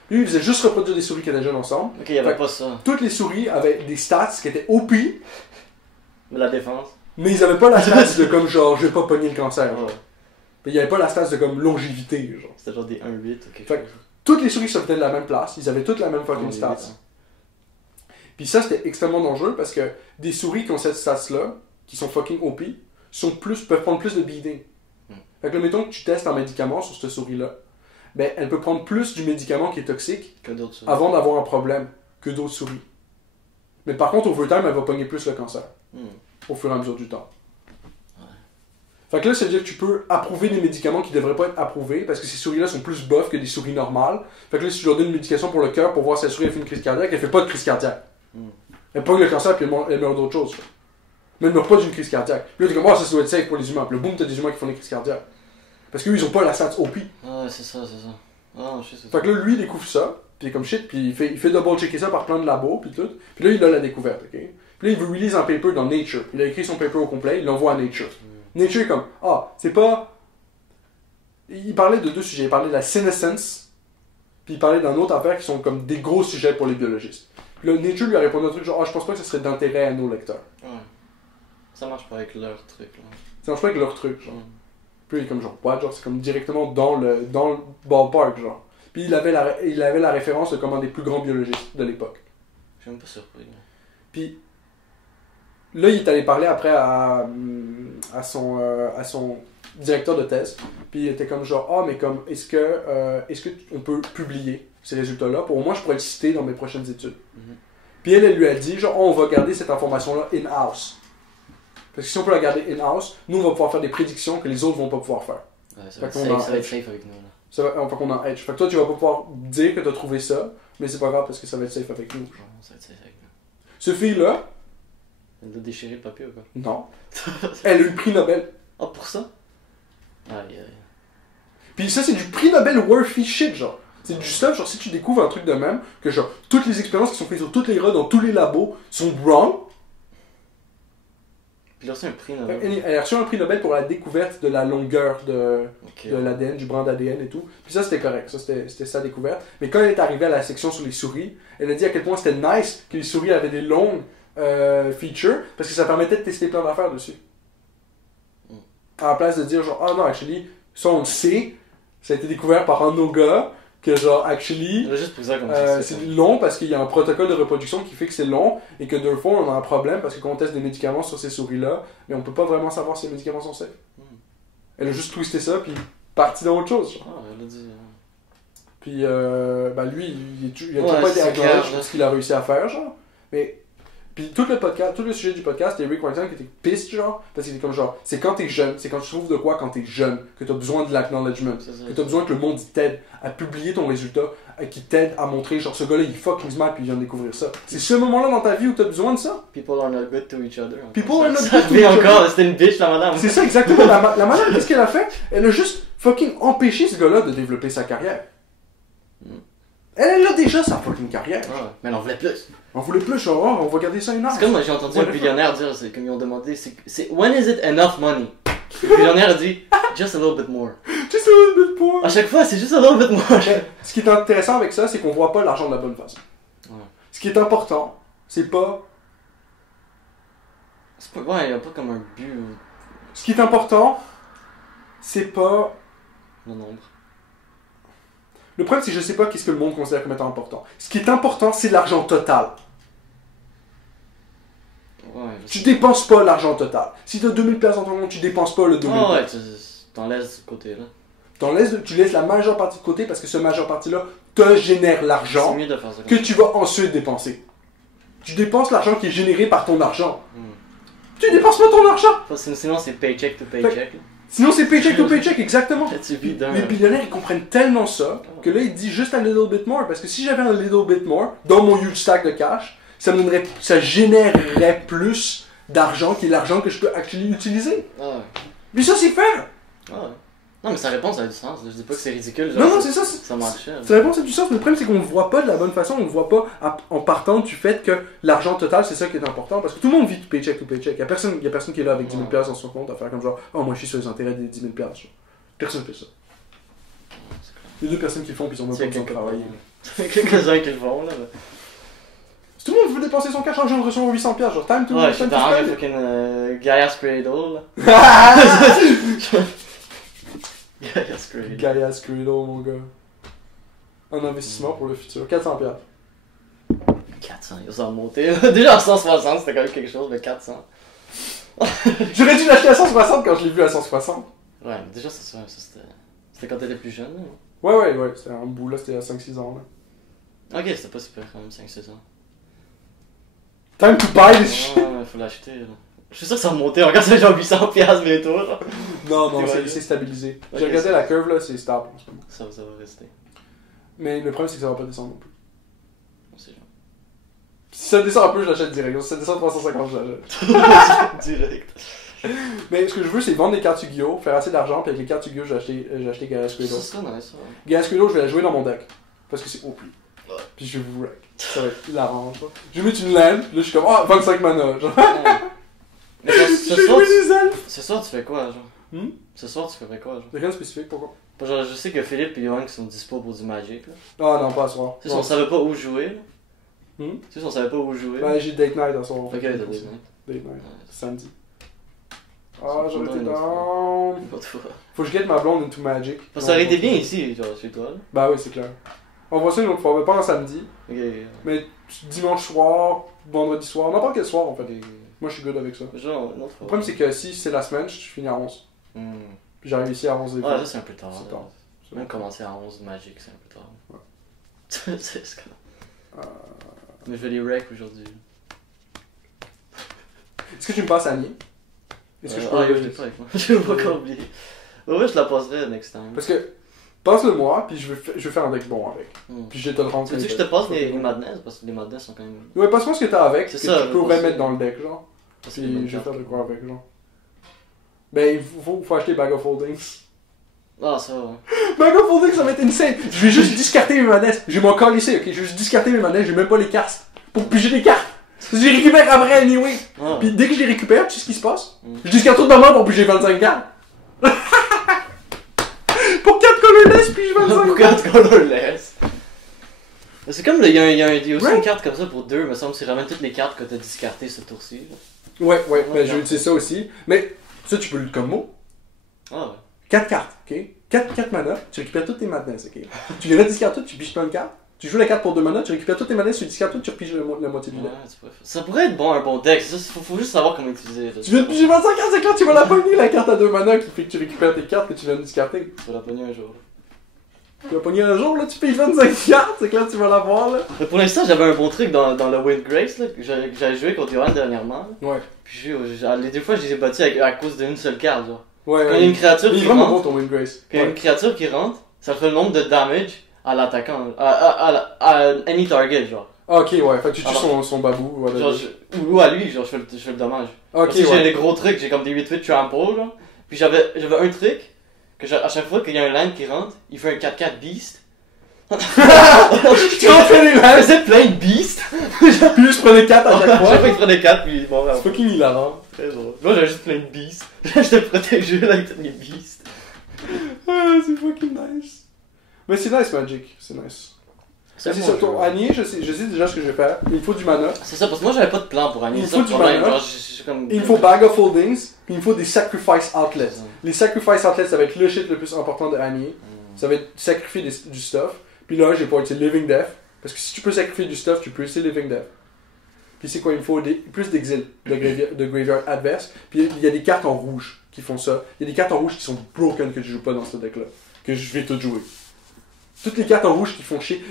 Lui, il faisait juste reproduire des souris qui étaient jeunes ensemble. Ok, il n'y avait pas ça. Toutes les souris avaient des stats qui étaient OP. La défense. Mais ils avaient pas la stats de comme genre, je vais pas pogner le cancer. Ouais. Il n'y avait pas la stats de comme longévité. Genre. C'était genre des 1-8 ou quelque chose. Toutes les souris sortaient de la même place, ils avaient toutes la même fucking stats. Puis ça, c'était extrêmement dangereux parce que des souris qui ont cette stats-là, qui sont fucking OP, peuvent prendre plus de bleeding. Fait que là, mettons que tu testes un médicament sur cette souris-là, ben, elle peut prendre plus du médicament qui est toxique avant d'avoir un problème que d'autres souris. Mais par contre, over time, elle va pogner plus le cancer. Au fur et à mesure du temps. Fait que là, ça veut dire que tu peux approuver des médicaments qui devraient pas être approuvés parce que ces souris-là sont plus buff que des souris normales. Fait que là, si tu leur donnes une médication pour le cœur pour voir si la souris fait une crise cardiaque, elle fait pas de crise cardiaque. Elle pogne le cancer puis elle meurt d'autre chose. Mais elle meurt pas d'une crise cardiaque. Puis là, t'es comme, oh, ça doit être safe pour les humains. Puis là, boum, t'as des humains qui font des crises cardiaques. Parce qu'eux, ils ont pas la stats OP. Ah ouais, c'est ça. Ah, je sais, c'est fait que là, lui, il découvre ça. Puis il est comme shit. Puis il fait double-checker ça par plein de labos. Puis tout. Puis là, il a la découverte. Ok. Puis là, il veut release un paper dans Nature. Il a écrit son paper au complet. Il l'envoie à Nature. Nature est comme, c'est pas... Il parlait de deux sujets. Il parlait de la senescence, puis il parlait d'un autre affaire qui sont comme des gros sujets pour les biologistes. Puis là, Nature lui a répondu un truc genre, je pense pas que ça serait d'intérêt à nos lecteurs. Ouais. Ça marche pas avec leur truc, là. Ça marche pas avec leur truc, genre. Puis il est comme genre, what? Genre, c'est comme directement dans le ballpark, genre. Puis il avait la référence de comme un des plus grands biologistes de l'époque. Je suis même pas surpris. Puis là, il est allé parler après à son directeur de thèse. Puis il était comme genre, mais comme, est-ce que on peut publier ces résultats-là? Pour moi, je pourrais le citer dans mes prochaines études. Puis elle lui a dit, genre, on va garder cette information-là in-house. Parce que si on peut la garder in-house, nous, on va pouvoir faire des prédictions que les autres vont pas pouvoir faire. Ouais, ça va être safe avec nous, là. Fait qu'on a edge. Fait que toi, tu vas pas pouvoir dire que t'as trouvé ça, mais c'est pas grave parce que ça va être safe avec nous. Genre, ça va être safe avec nous. Ce fille-là... Elle a déchiré le papier ou quoi? Non. Elle a eu le prix Nobel. Ah, pour ça? Aïe. Puis ça, c'est du prix Nobel worthy shit, genre. C'est du stuff, genre, si tu découvres un truc de même, que genre, toutes les expériences qui sont faites sur toutes les rats dans tous les labos sont wrong. Puis elle a reçu un prix Nobel. Elle a reçu un prix Nobel pour la découverte de la longueur de l'ADN, du brin d'ADN et tout. Puis ça, c'était correct. Ça, c'était sa découverte. Mais quand elle est arrivée à la section sur les souris, elle a dit à quel point c'était nice que les souris avaient des longues features, parce que ça permettait de tester plein d'affaires dessus. À la place de dire genre, non, actually, ça on le sait, ça a été découvert par un de nos gars, que genre, actually, c'est long parce qu'il y a un protocole de reproduction qui fait que c'est long, et que deux fois on a un problème parce que quand on teste des médicaments sur ces souris-là, mais on peut pas vraiment savoir si les médicaments sont safe. Elle a juste twisté ça, puis parti dans autre chose. Genre. Elle a dit... Puis, lui, il a toujours pas été acknowledged pour ce qu'il a réussi à faire, genre. Mais... Puis tout le sujet du podcast, c'était Rick Weinstein qui était pissed, genre, parce qu'il était comme genre, c'est quand t'es jeune, c'est quand tu trouves de quoi quand t'es jeune, que t'as besoin de l'acknowledgement, que t'as besoin que le monde t'aide à publier ton résultat, qui t'aide à montrer, genre, ce gars-là, il est fucking smart, puis il vient de découvrir ça. C'est ce moment-là dans ta vie où t'as besoin de ça. People are not good to each other. People are not good to each other. Encore, c'était une bitch, la madame. C'est ça, exactement. La madame, qu'est-ce qu'elle a fait? Elle a juste fucking empêché ce gars-là de développer sa carrière. Elle a déjà sa fucking carrière. Mais elle en voulait plus. On voulait plus, genre, on va garder ça une heure. C'est comme moi, j'ai entendu un billionnaire dire, c'est comme ils ont demandé, c'est when is it enough money? Le billionnaire a dit, just a little bit more. Just a little bit more. À chaque fois, c'est juste a little bit more. Mais, ce qui est intéressant avec ça, c'est qu'on voit pas l'argent de la bonne façon. Ce qui est important, c'est pas... Ouais, il n'y a pas comme un but. Ce qui est important, c'est pas... Le nombre. Le problème, c'est que je sais pas qu'est-ce que le monde considère comme étant important. Ce qui est important, c'est l'argent total. Ouais, tu dépenses pas l'argent total. Si tu as 2000$ dans ton compte, tu dépenses pas le 2000$. Ah ouais, t'en laisses de côté là. Tu laisses la majeure partie de côté parce que ce majeure partie-là te génère l'argent que tu vas ensuite dépenser. Tu dépenses l'argent qui est généré par ton argent. Tu dépenses pas ton argent! Sinon, c'est paycheck to paycheck. Sinon, c'est paycheck to paycheck, exactement. Tu vis d'un. Les billionnaires, ils comprennent tellement ça que là, ils disent juste un little bit more. Parce que si j'avais un little bit more dans mon huge stack de cash, ça générerait plus d'argent qui est l'argent que je peux actually utiliser. Ah ouais. Mais ça, c'est faire! Ah ouais. Non, mais sa réponse a du sens. Je dis pas que c'est ridicule. Genre, Non, c'est ça. Ça marchait. Sa réponse a du sens, mais le problème, c'est qu'on le voit pas de la bonne façon. On le voit pas en partant du fait que l'argent total, c'est ça qui est important. Parce que tout le monde vit de paycheck to paycheck. Il y a personne qui est là avec 10 000$ dans son compte à faire comme genre, oh, moi, je suis sur les intérêts des 10 000$. Genre. Personne fait ça. Les 2 personnes qui le font, puis ils ont même pas besoin de travailler. Il y a quelques-uns qui le font, là. Si tout le monde veut dépenser son cash en genre de recevoir 800$, genre, time to Ouais, je time suis to dans le spend. fucking Gaia's Cradle, là. Gaia's Cradle. Gaia's Cradle, mon gars. Un investissement pour le futur. 400$. 400, ils ont monté. Déjà à 160, c'était quand même quelque chose, mais 400. J'aurais dû l'acheter à 160 quand je l'ai vu à 160. Ouais, mais déjà, ça c'était quand t'étais plus jeune, là. Ouais, c'était un bout là, c'était à 5-6 ans là. Ok, c'était pas super quand même, 5-6 ans. Time to buy this shit! Ouais, faut l'acheter, là. Je suis sûr que ça va monter, encore c'est genre 800$ bientôt, là. Non, Ouais, c'est stabilisé. Ok, J'ai regardé c'est- la curve là, c'est stable en ce moment. Ça va rester. Mais le problème c'est que ça va pas descendre non plus. On sait Si ça descend un peu, je l'achète direct. Si ça descend 350, je l'achète. jamais. Direct. Mais ce que je veux, c'est vendre des cartes Yu-Gi-Oh!, faire assez d'argent, puis avec les cartes Yu-Gi-Oh!, j'ai acheté Gaia's Ça Cradle. serait nice, ouais. Gaia's Cradle, je vais la jouer dans mon deck. Parce que c'est OP. Ouais. Puis je vais vous wreck. Ça va être hilarant, genre. Je vais mettre une lampe, puis là je suis comme, ah, 25 mana, genre. Ouais. Mais Je vais jouer des elfes! ce soir, tu fais quoi, genre? Hmm? Ce soir, tu ferais quoi, genre? Y'a rien de spécifique, pourquoi? Genre, je sais que Philippe et Yohan qui sont dispo pour du Magic, là. Ah non, pas à soir. Tu sais, si on savait pas où jouer, là. Hmm? Tu sais, si on savait pas où jouer. Ben, j'ai date night à soir. Ok, t'as des nights. Date night. Ouais. Samedi. Ah, Ça j'aurais me été donne une down. Pas de fois. Faut que je get ma blonde into Magic. Ça aurait été bien ici, genre, chez toi, là. Bah oui, c'est clair. On voit ça une autre fois, mais pas un samedi. Ok, Mais dimanche soir, vendredi soir, n'importe quel soir en fait. ok. Moi je suis good avec ça. Genre, une autre Le fois. problème c'est que si c'est la semaine, je finis à 11. Hmm. Puis j'arrive ici à 11 des Ouais, fois. ça c'est un peu tard. C'est là. tard. C'est Même commencer à 11 Magic, c'est un peu tard. Ouais. C'est Mais je vais les wreck aujourd'hui. Est-ce que tu me passes Annie? Est-ce que je peux... Ah, yo, je l'ai pas avec moi. Je l'ai pas encore oublié. Ouais, je la passerai next time. Parce que, passe-le moi, puis je vais faire un deck bon avec. Hmm. Puis je vais te le rendre. Tu veux que je te passe les Madness? Parce que les Madness sont quand même. Ouais, passe-moi ce que t'as avec, C'est que ça, tu je peux vais passer. remettre dans le deck, genre. c'est des bonnes Puis je vais cartes. faire de quoi avec, genre. Ben, il faut acheter Bag of Holdings. Ah, ça va. Bag of Holdings, ça va être insane! Je vais juste discarter mes manettes. Je vais m'en calisser, ok? Je vais juste discarter mes manettes, j'ai même pas les cartes. Pour piger des cartes! Je les récupère après, anyway! Ah. Puis dès que je les récupère, tu sais ce qui se passe? Mm. Je discarte tout de ma main pour piger 25 cartes! Pour 4 colorless, puis je 25 Pourquoi cartes! tu colorless? C'est comme, il y a aussi Ouais. une carte comme ça pour 2, me semble, c'est ramène toutes les cartes que t'as discartées ce tour-ci. là. Ouais, Ouais, ben je vais utiliser ça aussi. Mais ça, tu peux le comme mot. Ah ouais. 4 cartes, ok? 4 mana, tu récupères toutes tes madness, ok? Tu les rediscartes toutes, tu piges plein de cartes. Tu joues la carte pour 2 mana, tu récupères toutes tes madness, tu discartes toutes, tu repiges la moitié du Ouais, deck. ça pourrait être bon un bon deck, ça, faut juste savoir comment utiliser. là. Tu viens de piger 25 cartes, c'est que là, tu vas la pogner, la carte à 2 mana qui fait que tu récupères tes cartes que tu viens de discarter. Tu vas la pogner un jour. Tu vas pogner un jour, là, tu piges 25 cartes, c'est que là, tu vas l'avoir, là. Mais pour l'instant, j'avais un bon truc dans le Wind Grace, là, que j'avais joué contre Yohan dernièrement. Là. Ouais. Puis les 2 fois, je les ai battus à cause d'une seule carte. Genre. Ouais, Quand il y a une créature Il est qui vraiment rentre, bon ton Wind Grace. quand il y a une créature qui rentre, ça fait le nombre de damage à l'attaquant, à any target, genre. Ah, ok, ouais, fait que tu tues Alors- son babou, voilà. Genre ou à lui, genre, je fais le dommage. Ok, Parce que j'ai ouais. des gros trucs, j'ai comme des 8-8 trample, genre. Puis j'avais un truc, que à chaque fois qu'il y a un land qui rentre, il fait un 4-4 beast. Tu rentres les Je lands, faisais plein de beasts. puis je prenais 4 à chaque Chaque fois fois. qu'il prenait 4, puis bon, C'est fucking hilarant. très drôle. Moi j'avais juste plein de beasts. J'étais protégé là avec tous mes beasts. Ah, c'est fucking nice. Mais c'est nice, Magic, c'est nice. C'est bon ça, jeu. ton Annie, je sais déjà ce que je vais faire. Il me faut du mana. C'est ça, parce que moi j'avais pas de plan pour Annie. Il C'est ça faut le du problème. mana. Genre, j'ai comme. Il me faut Bag of Holdings, puis il me faut des Sacrifice Outlets. C'est ça. Les Sacrifice Outlets, ça va être le shit le plus important de Annie. Ça va être sacrifier du stuff. Puis là, j'ai pas utiliser Living Death. Parce que si tu peux sacrifier du stuff, tu peux utiliser Living Death. Puis c'est quoi? Il me faut plus d'exil de graveyard adverse. Puis il y a des cartes en rouge qui font ça. Il y a des cartes en rouge qui sont broken que je joue pas dans ce deck-là. Que je vais tout jouer. Toutes les cartes en rouge qui font chier.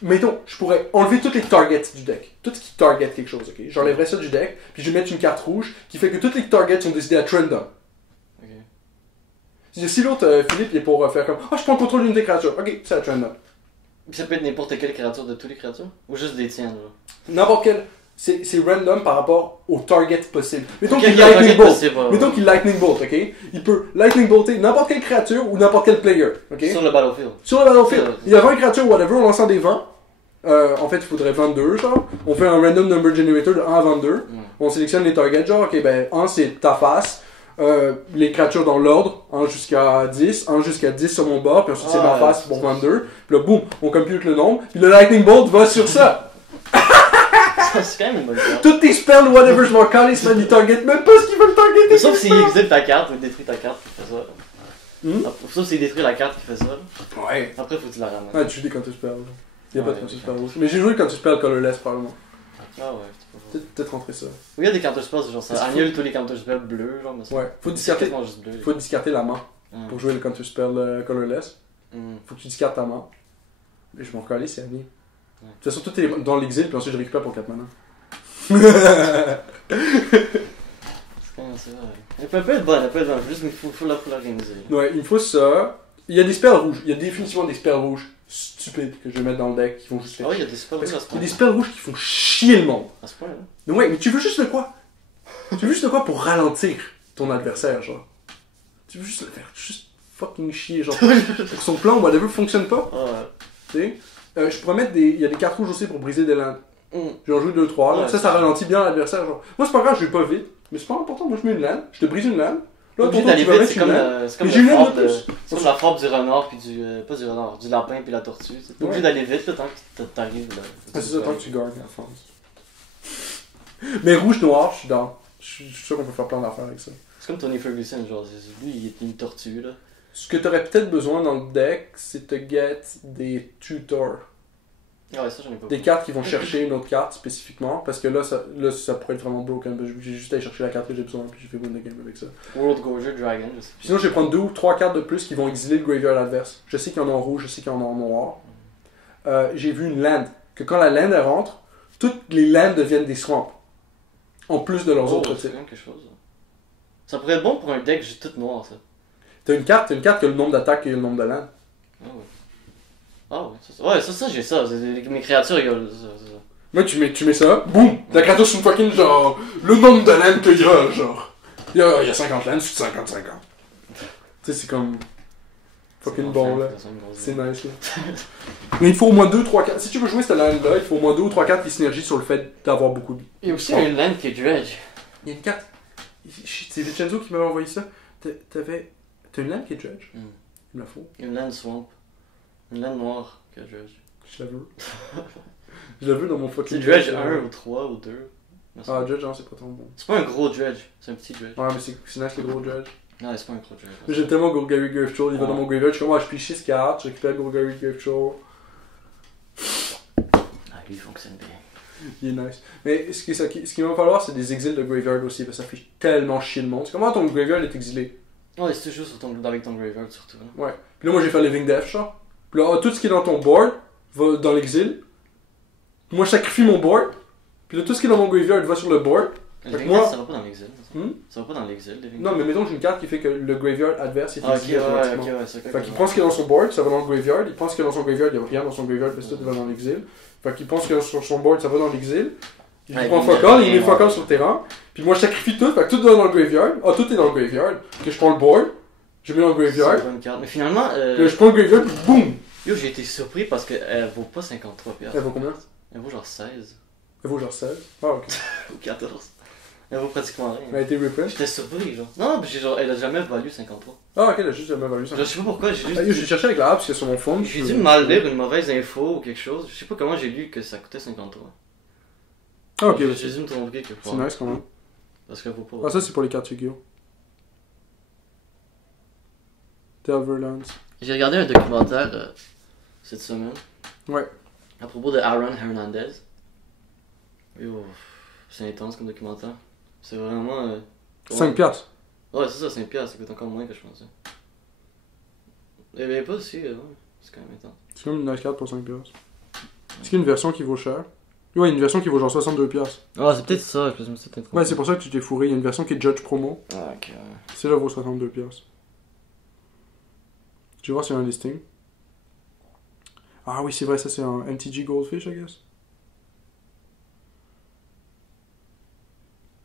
Mettons, je pourrais enlever toutes les targets du deck. Tout ce qui target quelque chose, ok? J'enlèverais ça du deck, puis je vais mettre une carte rouge qui fait que toutes les targets sont décidés à Trendom. Ok. Si l'autre, Philippe, il est pour faire comme je prends le contrôle d'une des créatures. Ok, c'est à Trendom. Ça peut être n'importe quelle créature de toutes les créatures? Ou juste des tiennes, genre? N'importe quelle. C'est random par rapport au target possible. Mettons qu'il Lightning Bolt. Mettons qu'il Lightning Bolt, ok? Il peut Lightning Bolter n'importe quelle créature ou n'importe quel player, ok? Sur le battlefield. Sur le battlefield. Il y a 20 créatures, whatever, on lance des 20. En fait, il faudrait 22, genre. On fait un random number generator de 1 à 22. On sélectionne les targets, genre, ok, ben, 1 c'est ta face. Les créatures dans l'ordre, 1 jusqu'à 10, 1 jusqu'à 10 sur mon bord, puis ensuite c'est ma face pour 22. Puis là, boum, on compute le nombre. Puis le Lightning Bolt va sur ça. C'est quand même une bonne carte. Toutes tes spells, whatever, je m'en calisse, man, ils targetent même pas ce qu'ils veulent targeter. Sauf s'il exile ta carte ou détruit ta carte qui fait ça. Sauf s'il détruit la carte qui fait ça. Ouais. Après, faut que tu la ramasses. Ah, tu joues des counter spells. Il y a pas de counter spells rouge. Mais j'ai joué counter spells colorless, probablement. Ah ouais, peut-être rentrer ça. Oui, il y a des counter spells, genre ça annule tous les counter spells bleus, genre. Mais ouais, faut discarter la main pour jouer le counter spell colorless. Faut que tu discartes ta main. Et je m'en calais, c'est ami. De toute façon, tout est dans l'exil, puis ensuite je récupère pour 4 mana. C'est quand même ça, ouais. Elle peut être bonne, juste mais il faut l'organiser. Ouais, il faut ça. Il y a des spells rouges, il y a définitivement des spells rouges stupides que je vais mettre dans le deck qui vont juste faire. Ah oui, il y a des spells rouges à ce point. Il y a des spells rouges qui font chier le monde. À ce point, hein. Donc, ouais, mais tu veux juste de quoi? Tu veux juste de quoi pour ralentir ton adversaire, genre? Tu veux juste le faire juste fucking chier, genre. Que son plan, whatever, fonctionne pas. Tu sais? Je pourrais mettre des. Il y a des cartes rouges aussi pour briser des landes. J'en joue 2-3. Ça ralentit bien l'adversaire. Genre. Moi, c'est pas grave, je vais pas vite. Mais c'est pas important. Moi, je mets une lane. Je te brise une lane. Là, tu vas mettre une lane. C'est comme la forme du renard, puis du. Pas du renard, du lapin, puis la tortue. T'es obligé d'aller vite, là, tant que t'arrives là. C'est ça, tant que tu gagnes la forme. Mais rouge-noir, je suis dans. Je suis sûr qu'on peut faire plein d'affaires avec ça. C'est comme Tony Ferguson, genre. Lui, il est une tortue, là. Ce que t'aurais peut-être besoin dans le deck, c'est de get des tutors. Ah ouais, ça j'en ai pas. Des cartes qui vont chercher une autre carte spécifiquement, parce que là ça pourrait être vraiment broken. J'ai juste à aller chercher la carte que j'ai besoin, puis j'ai fait win the game avec ça. World Gorger Dragon, je sais plus. Sinon, je vais prendre 2 ou 3 cartes de plus qui vont exiler le graveyard adverse. Je sais qu'il y en a en rouge, je sais qu'il y en a en noir. J'ai vu une land, que quand la land elle rentre, toutes les lands deviennent des swamps. En plus de leurs autres types. C'est quand même quelque chose. Ça pourrait être bon pour un deck juste tout noir, ça. T'as une carte qui a le nombre d'attaques et le nombre de lands. Ah ouais. Ah ouais, ça j'ai ça. Mes créatures, il y a ça. Ouais, tu mets ça, boum! Ta créature c'est une fucking genre. Le nombre de lands qu'il y a, genre. Il y a 50 lands, c'est 50-50. Tu sais, c'est comme. Fucking bon là. C'est nice là. Mais il faut au moins 2-3 cartes. Si tu veux jouer cette land là, il faut au moins 2 ou 3 cartes qui synergient sur le fait d'avoir beaucoup de. Il y a aussi une land qui est dredge. Il y a une carte. C'est Vincenzo qui m'avait envoyé ça. T'as une land qui est dredge? Il me la faut. Une land swamp. Une land noire que dredge. Je la veux. Je la veux dans mon fucking. C'est dredge 1 ou 3 ou 2. Ah, dredge, non, c'est pas trop bon. C'est pas un gros dredge, c'est un petit dredge. Ouais, mais c'est nice le gros dredge. Non, c'est pas un gros dredge. J'aime tellement Golgari Grave Troll, il va dans mon graveyard, je suis comme, je pige 6 cartes, je récupère Golgari Grave Troll. Ah, lui il fonctionne bien. Il est nice. Mais ce qu'il va falloir, c'est des exils de graveyard aussi, parce que ça fait tellement chier le monde. C'est comment ton graveyard est exilé? Ouais, c'est toujours avec ton graveyard surtout. Hein. Ouais. Puis là, moi j'ai fait Living Death, genre. Puis là, tout ce qui est dans ton board va dans l'exil. Moi je sacrifie mon board. Puis là, tout ce qui est dans mon graveyard va sur le board. Living Death, ça va pas dans l'exil. Ça va pas dans l'exil. Non, mais mettons que j'ai une carte qui fait que le graveyard adverse est exilé. Ok, c'est fait qu'il prend ce qui est dans son board, ça va dans le graveyard. Il pense ce qui est dans son graveyard, il n'y a rien dans son graveyard, parce que tout va dans l'exil. Fait qu'il pense que sur son board, ça va dans l'exil. Il prend fuck all, il met fuck all sur le terrain. Puis moi je sacrifie tout, fait que tout va dans le graveyard. Ah, tout est dans le graveyard. Que je prends le board, je mets dans le graveyard. C'est une bonne carte. Mais finalement. Puis je prends le graveyard, puis boum! Yo, j'ai été surpris parce qu'elle vaut pas 53$. Elle vaut combien? Elle vaut genre 16. Elle vaut genre 16. Ah, ok. Ou 14. Elle vaut pratiquement rien. Elle a été reprint? J'étais surpris, genre. Non, elle a jamais valu 53. Ah, ok, elle a juste jamais valu 53. Je sais pas pourquoi, j'ai cherché avec la app parce qu'il y a sur mon phone. J'ai dû mal lire une mauvaise info ou quelque chose. Je sais pas comment j'ai lu que ça coûtait 53. Ah, ok. J'ai dû me tromper quelque part. C'est nice quand même. Parce qu'elle vaut pas. Ah, ça c'est pour les cartes Yu-Gi-Oh! Delverlands. J'ai regardé un documentaire cette semaine. Ouais. À propos de Aaron Hernandez. Yo, c'est intense comme documentaire. C'est vraiment. 5$. Ouais, c'est ça, 5$, ça coûte encore moins que je pensais. Eh bien, pas aussi, ouais. C'est quand même intense. C'est comme une nice carte pour 5$. Est-ce qu'il y a une version qui vaut cher? Ouais, une version qui vaut genre 62$. Ah, c'est peut-être ça, je me suis peut-être Ouais, c'est pour ça que tu t'es fourré. Il y a une version qui est Judge Promo. Ah, ok. Celle-là vaut 62$. Tu vois s'il y a un listing. Ah oui, c'est vrai, ça c'est un MTG Goldfish, I guess.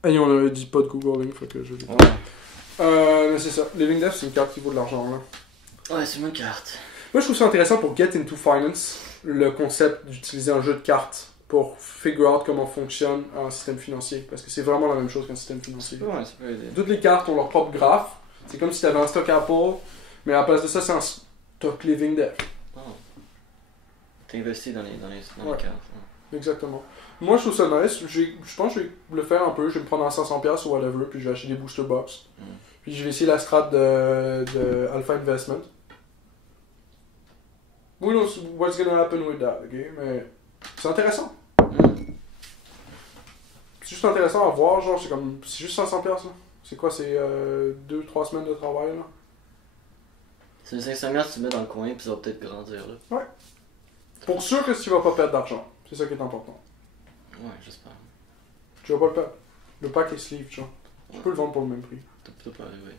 Et on avait dit pas de googling, fait que je l'ai dit. Mais c'est ça. Living Death, c'est une carte qui vaut de l'argent, là. Ouais, c'est ma carte. Moi, je trouve ça intéressant pour Get Into Finance, le concept d'utiliser un jeu de cartes pour figure out comment fonctionne un système financier. Parce que c'est vraiment la même chose qu'un système financier. Ouais, ça peut aider. Toutes les cartes ont leur propre graphe. C'est comme si tu avais un stock Apple, mais à la place de ça, c'est un stock Living Death. Oh. T'as investi dans les Ouais. cartes. Exactement. Moi, je trouve ça nice. Je pense que je vais le faire un peu. Je vais me prendre un 500$ ou whatever, puis je vais acheter des booster box. Puis je vais essayer la strat de Alpha Investment. We know what's gonna happen with that, ok? Mais c'est intéressant. C'est juste intéressant à voir, genre, c'est juste 500$, là. C'est quoi, c'est 2-3 semaines de travail, là? C'est 500$, tu mets dans le coin, puis ça va peut-être grandir, là. Ouais. Pour sûr que tu vas pas perdre d'argent. C'est ça qui est important. Ouais, j'espère. Tu vas pas le perdre. Le pack est sleeve, tu vois. Tu peux le vendre pour le même prix. Ça peut arriver.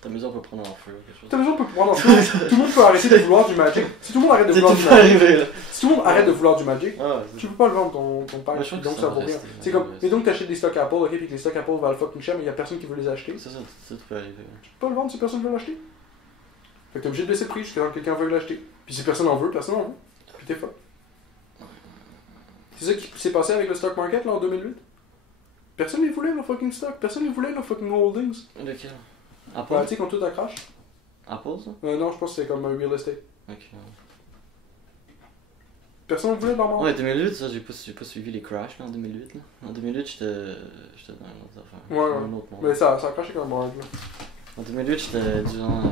Ta maison peut prendre en feu ou quelque chose. Ta maison peut prendre en feu. Tout le monde peut arrêter de vouloir du Magic. Si tout le monde arrête de vouloir du Magic. Si tout le monde arrête de vouloir du Magic, tu peux pas le vendre ton pack. Ouais, donc ça vaut rien. C'est comme, mais donc t'achètes des stocks Apple, ok, puis que les stocks Apple valent fucking cher, mais y a personne qui veut les acheter. Ça peut arriver. Tu peux pas le vendre si personne veut l'acheter. Fait que t'es obligé de baisser le prix jusqu'à temps que quelqu'un veuille l'acheter. Puis si personne en veut, personne en veut. Puis t'es fuck. C'est ça qui s'est passé avec le stock market là en 2008. Personne les voulait nos fucking stock. Personne les voulait nos fucking holdings. Lequel? Apple? Ouais, tu sais, quand tout a crash. Apple, ça? Non, je pense que c'est comme un real estate. Ok. Personne ne voulait dans mon. Ouais, 2008, ça, j'ai pas suivi les crashs là, en 2008. Là. En 2008, j'étais dans une autre affaire. Ouais, Un autre monde. mais ça a crashé comme un hard, là. En 2008, j'étais durant.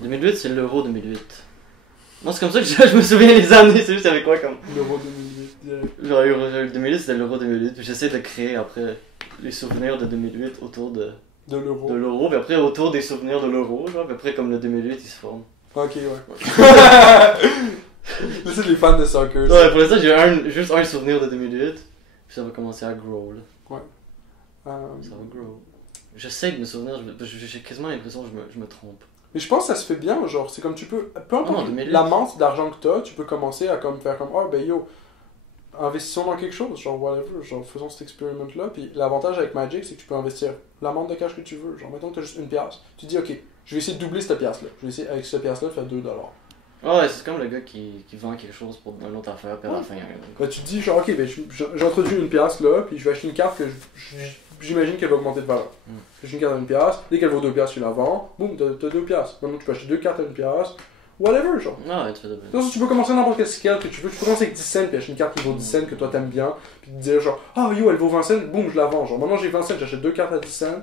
2008, c'est l'Euro 2008. Moi, c'est comme ça que je me souviens les années, c'est juste avec quoi comme. L'Euro 2008. Yeah. Genre, le 2008, c'était l'Euro 2008, puis j'essaie de créer après les souvenirs de 2008 autour de l'Euro, puis après autour des souvenirs de l'Euro, genre, puis après comme le 2008 il se forme. Ok, ouais. C'est les fans de soccer. Ouais, pour l'instant, j'ai juste un souvenir de 2008, puis ça va commencer à grow, là. Ouais. Ça va grow. J'essaie de me souvenir, j'ai quasiment l'impression que je me trompe. Mais je pense que ça se fait bien, genre, c'est comme tu peux, peu importe l'amount d'argent que t'as, tu peux commencer à comme faire comme, ah ben yo, investissons dans quelque chose, genre whatever, genre faisons cet expériment-là, puis l'avantage avec Magic, c'est que tu peux investir l'amount de cash que tu veux, genre mettons que t'as juste une pièce, tu dis ok, je vais essayer de doubler cette pièce-là, je vais essayer avec cette pièce-là de faire $2. Ouais, c'est comme le gars qui vend quelque chose pour une autre affaire, puis à la fin, il y a rien. Ben, tu te dis genre ok, ben j'introduis une pièce là, puis je vais acheter une carte que j'imagine qu'elle va augmenter de valeur. J'ai une carte à une pièce, dès qu'elle vaut 2 pièces, tu la vends, boum, t'as 2 pièces. Maintenant tu peux acheter 2 cartes à une pièce, whatever, genre. Ah ouais, tu fais de bien. Tu peux commencer n'importe quel scale que tu veux, tu peux commencer avec 10 cents, puis acheter une carte qui vaut 10 cents que toi t'aimes bien, puis te dire genre, ah yo, elle vaut 20 cents, boum, je la vends. Genre maintenant j'ai 20 cents, j'achète 2 cartes à 10 cents.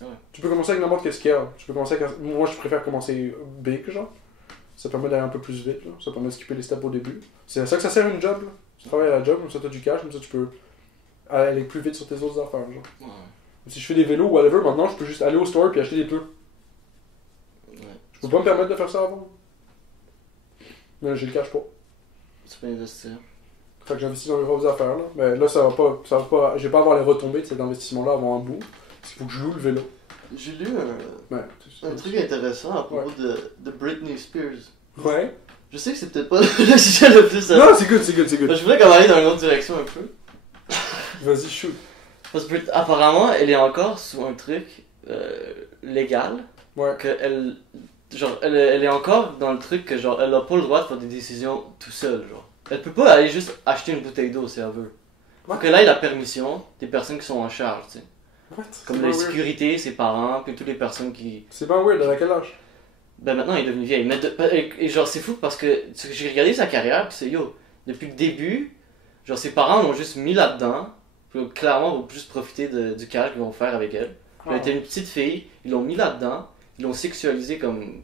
Ouais. Tu peux commencer avec n'importe quel scale. Tu peux commencer avec... Moi je préfère commencer big, genre. Ça permet d'aller un peu plus vite, là. Ça permet de skipper les steps au début. C'est à ça que ça sert une job, là. Tu travailles à la job, comme ça t'as du cash, comme ça tu peux aller plus vite sur tes autres affaires, genre. Ouais. Si je fais des vélos ou whatever, maintenant je peux juste aller au store puis acheter des pneus. Ouais. Je peux pas me permettre de faire ça avant. Mais j'ai le cash pas. Tu peux investir. Fait que j'investis dans mes propres affaires, là. Mais là, ça va pas, je vais pas avoir les retombées de cet investissement-là avant un bout. Parce qu'il faut que je loue le vélo. J'ai lu Ouais, un truc intéressant à propos de Britney Spears. Ouais. Je sais que c'est peut-être pas le sujet le plus... Non, c'est good. Je voulais qu'on aille dans une autre direction un peu. Vas-y, shoot. Parce que apparemment, elle est encore sous un truc légal. Ouais. Que elle est encore dans le truc que genre elle a pas le droit de faire des décisions tout seule, genre. Elle peut pas aller juste acheter une bouteille d'eau si elle veut. Faut qu'elle ait la permission des personnes qui sont en charge, tu sais. What? Comme la sécurité, ses parents, puis toutes les personnes qui... C'est pas weird, à quel âge? Ben maintenant, elle est devenue vieille. Mais et genre, c'est fou parce que j'ai regardé sa carrière, puis c'est yo, depuis le début, genre ses parents l'ont juste mis là-dedans, puis clairement, ils vont juste profiter du cash qu'ils vont faire avec elle. Elle était une petite fille, ils l'ont mis là-dedans, ils l'ont sexualisée comme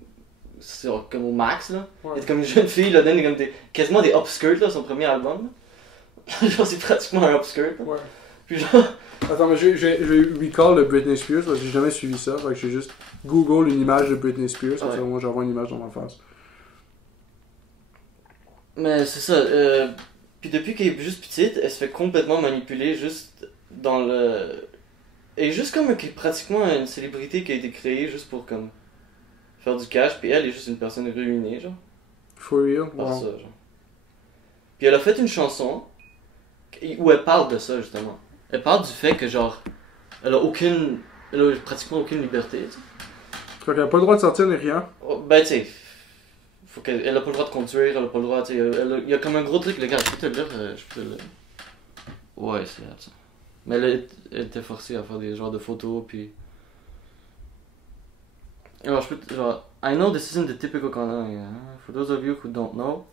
au max, là. Ouais. Elle était comme une jeune fille, là, donne comme quasiment des upskirts, là, son premier album. Là. Genre, c'est pratiquement un upskirt. Là. Ouais. Puis genre... Attends, mais je vais recall le Britney Spears parce que j'ai jamais suivi ça. Fait que j'ai juste Google une image de Britney Spears. Comme ça, moi, j'envoie une image dans ma face. Mais c'est ça. Puis depuis qu'elle est juste petite, elle se fait complètement manipuler juste dans le... Elle est juste comme pratiquement une célébrité qui a été créée juste pour comme faire du cash, puis elle est juste une personne ruinée, genre. For real? Par Wow. ça, genre. Puis elle a fait une chanson où elle parle de ça, justement. Elle parle du fait que, genre, elle a pratiquement aucune liberté, tu sais. Fait qu'elle a pas le droit de sortir ni rien. Oh, ben, tu sais, elle a pas le droit de conduire, elle a pas le droit, tu sais, il y a comme un gros truc, les gars, je peux te le dire, je peux te le... Ouais, c'est ça. Mais elle était forcée à faire des genres de photos, puis... Alors, genre, I know this isn't the typical kind of... For those of you who don't know,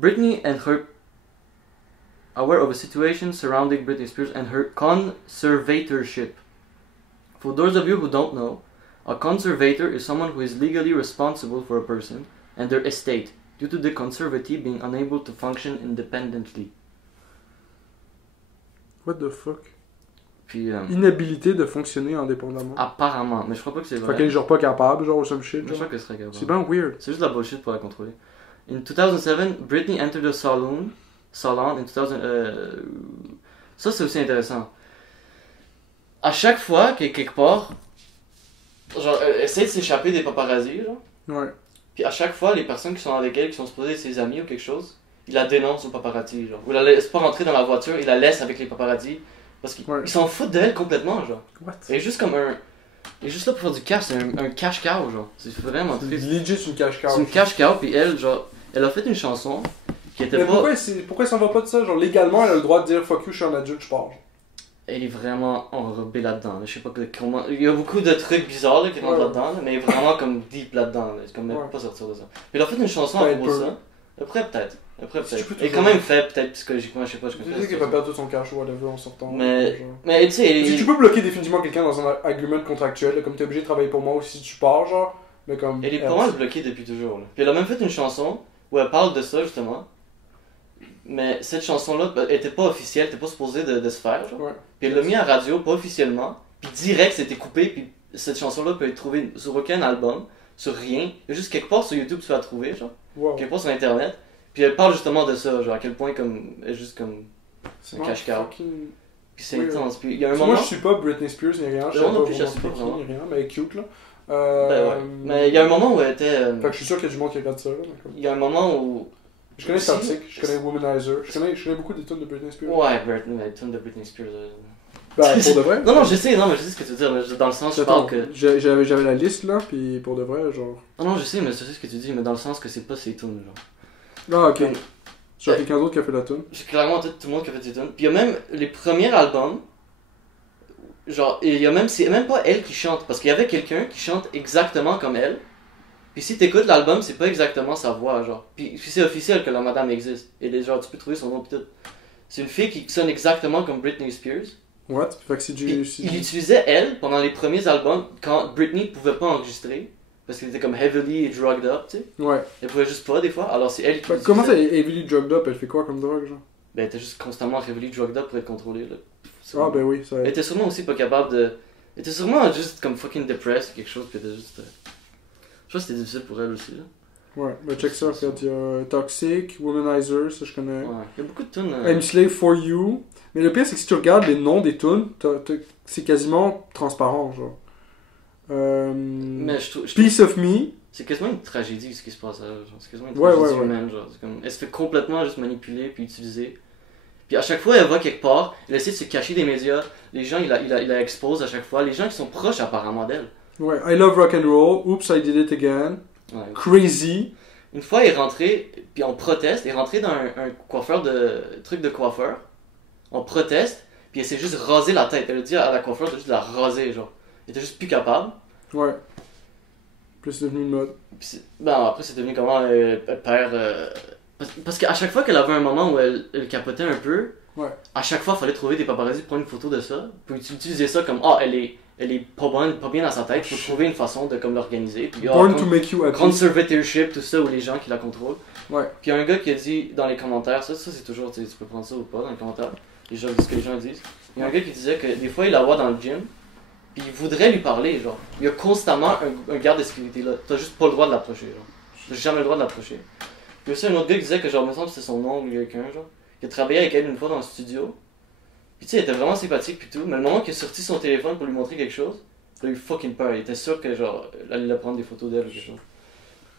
Britney and her... Aware of a situation surrounding Britney Spears and her conservatorship. For those of you who don't know, a conservator is someone who is legally responsible for a person and their estate, due to the conservatee being unable to function independently. What the fuck? Puis, Inhabilité de fonctionner indépendamment. apparemment, mais je crois pas que c'est Fait vrai. qu'elle est genre pas capable, genre, ou some shit. Je Genre. crois que ce serait capable. C'est bien weird. C'est juste de la bullshit pour la contrôler. In 2007, Britney entered a salon in 2000. Ça, c'est aussi intéressant. À chaque fois qu'elle est quelque part, genre, elle essaie de s'échapper des paparazzis, genre. Ouais. Puis à chaque fois, les personnes qui sont avec elle, qui sont supposées être ses amis ou quelque chose, ils la dénoncent aux paparazzi, genre. Ou la laissent pas rentrer dans la voiture, ils la laissent avec les paparazzi. Parce qu'ils Ouais. ils s'en foutent d'elle complètement, genre. What? Elle est juste comme un. Elle est juste là pour faire du cash, c'est un cash cow, genre. C'est vraiment C'est triste. legit une cache C'est une cash cow, puis elle, genre, elle a fait une chanson qui était Mais pas. pourquoi elle s'en va pas de ça? Genre, légalement, elle a le droit de dire fuck you, je suis un adulte, je pars. Genre. Elle est vraiment enrobée là-dedans, là. Je sais pas comment. Il y a beaucoup de trucs bizarres là, qui rentrent Ouais. là-dedans, là, mais elle est vraiment comme deep là-dedans, là. C'est comme elle Ouais. peut pas sortir de ça. Puis elle a fait une chanson à Ouais, propos de elle ça. Après, peut-être. Après, Si tu peut-être. peux Elle est toujours- quand même faible, peut-être psychologiquement, je sais pas. Je Tu connais sais qu'elle pas va perdre tout son cash ou whatever en sortant. Mais- genre. Mais tu sais, Parce que tu peux bloquer définitivement quelqu'un dans un agreement contractuel, là, comme t'es obligé de travailler pour moi ou si tu pars, genre. Mais comme. elle est pas mal bloquée depuis toujours. Là. Puis elle a même fait une chanson où elle parle de ça, justement. Mais cette chanson-là, elle était pas officielle, elle était pas supposée de se faire, genre. Ouais. Puis elle l'a mis à la radio, pas officiellement. Puis direct, c'était coupé. Puis cette chanson-là peut être trouvée sur aucun album, sur rien. Il y a juste quelque part sur YouTube, tu vas la trouver, genre. Wow. Quelque part sur Internet. Puis elle parle justement de ça, genre à quel point comme elle est juste comme un Ouais, cash cow. fucking- Puis c'est Weird. intense. Puis il y a un Parce que moment. moi, je suis pas Britney Spears ni rien. Je sais Non, non pas plus, je vraiment sais pas c'est qui, vraiment. ni rien, mais elle est cute, là. Ben ouais. Mais il y a un moment où elle était. Fait que je suis sûr qu'il y a du monde qui regarde ça, là. mais comme- Il y a un moment où. Je connais Aussi- Static, je connais Womanizer, je connais beaucoup des tunes de Britney Spears. Ouais, Britney, mais tonne de Britney Spears. Ben, pour de vrai. Non, non, je sais ce que tu veux dire, mais dans le sens, je Attends, parle que. j'avais la liste là, puis pour de vrai, genre. Non, non, je sais, mais je sais ce que tu dis, mais dans le sens que c'est pas ses tunes, genre. Ah, ok. Comme- Genre quelqu'un d'autre qui a fait la tune. C'est clairement tout le monde qui a fait ses tunes. Puis il y a même les premiers albums. Genre, il y a même. C'est même pas elle qui chante, parce qu'il y avait quelqu'un qui chante exactement comme elle. Puis si t'écoutes l'album, c'est pas exactement sa voix, genre. Puis c'est officiel que la madame existe. Et genre, tu peux trouver son nom, pis tout. C'est une fille qui sonne exactement comme Britney Spears. What? Fait que c'est Puis du. il utilisait elle pendant les premiers albums quand Britney pouvait pas enregistrer. Parce qu'elle était comme heavily drugged up, tu sais. Ouais. Elle pouvait juste pas des fois, alors c'est elle qui Fait que comment ça, l'utilisait. Heavily Drugged Up, elle fait quoi comme drogue, genre? Ben elle était juste constamment heavily drugged up pour être contrôlée, là. Ah, ben oui, ça. Elle était sûrement aussi pas capable de... Elle était sûrement juste comme fucking depressed ou quelque chose, puis elle était juste... Je pense que c'était difficile pour elle aussi, là. Ouais, ben check ça, regarde, il y a Toxic, Womanizer, ça je connais. Ouais. Il y a beaucoup de tunes... I'm Slave for You. Mais le pire, c'est que si tu regardes les noms des tunes, c'est quasiment transparent, genre. Mais je trouve... Peace of Me. C'est quasiment une tragédie ce qui se passe à elle, genre. C'est quasiment une Ouais, tragédie ouais, ouais. humaine, genre. C'est comme... Elle se fait complètement juste manipuler puis utiliser. Puis à chaque fois, elle va quelque part, elle essaie de se cacher des médias. Les gens, il la expose à chaque fois. Les gens qui sont proches apparemment d'elle. Ouais, I Love Rock and Roll. Oops, I Did It Again. Ouais. Crazy. Une fois, elle est rentrée, puis on proteste. Elle est rentrée dans un coiffeur de... truc de coiffeur. On proteste, puis elle s'est juste rasé la tête. Elle a dit à la coiffeur de juste la raser, genre. Elle était juste plus capable. Ouais. Puis c'est devenu une mode. Puis ben, après, c'est devenu comment elle perd... Parce qu'à chaque fois qu'elle avait un moment où elle capotait un peu, Ouais. à chaque fois, il fallait trouver des paparazzis pour prendre une photo de ça. Puis utiliser ça comme, ah, elle est pas bien dans sa tête, il faut trouver une façon de comme l'organiser. Puis, Born to make you happy. conservatorship, tout ça, ou les gens qui la contrôlent. Ouais. Puis il y a un gars qui a dit dans les commentaires, ça c'est toujours, tu sais, tu peux prendre ça ou pas dans les commentaires, les gens disent ce que les gens disent. Il y a un gars qui disait que des fois il la voit dans le gym, puis il voudrait lui parler, genre. Il y a constamment un garde de sécurité là, t'as juste pas le droit de l'approcher, genre. T'as jamais le droit de l'approcher. Puis aussi un autre gars qui disait que genre, me semble que c'était son oncle ou quelqu'un, genre, qui a travaillé avec elle une fois dans le studio. Puis tu sais, il était vraiment sympathique pis tout, mais le moment qu'il a sorti son téléphone pour lui montrer quelque chose, il a eu fucking peur. Il était sûr que genre, elle allait prendre des photos d'elle ou quelque chose.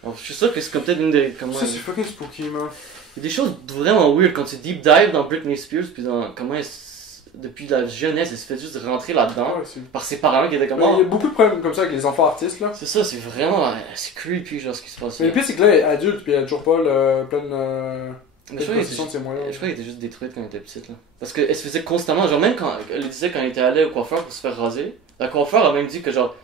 Alors, je suis sûr que c'est comme peut-être une des. Comment, ça, c'est fucking spooky, man. il y a des choses vraiment weird quand tu deep dive dans Britney Spears, puis dans comment depuis la jeunesse, elle se fait juste rentrer là-dedans par ses parents qui étaient comme. Il y a beaucoup de problèmes comme ça avec les enfants artistes, là. C'est ça, c'est vraiment. C'est creepy, genre ce qui se passe. Mais le pire, c'est que là, elle est adulte, puis elle a toujours pas pleine. Mais je crois qu'elle était juste détruite quand elle était petite, là. Parce qu'elle se faisait constamment, genre même quand elle disait quand elle était allée au coiffeur pour se faire raser, la coiffeur a même dit que genre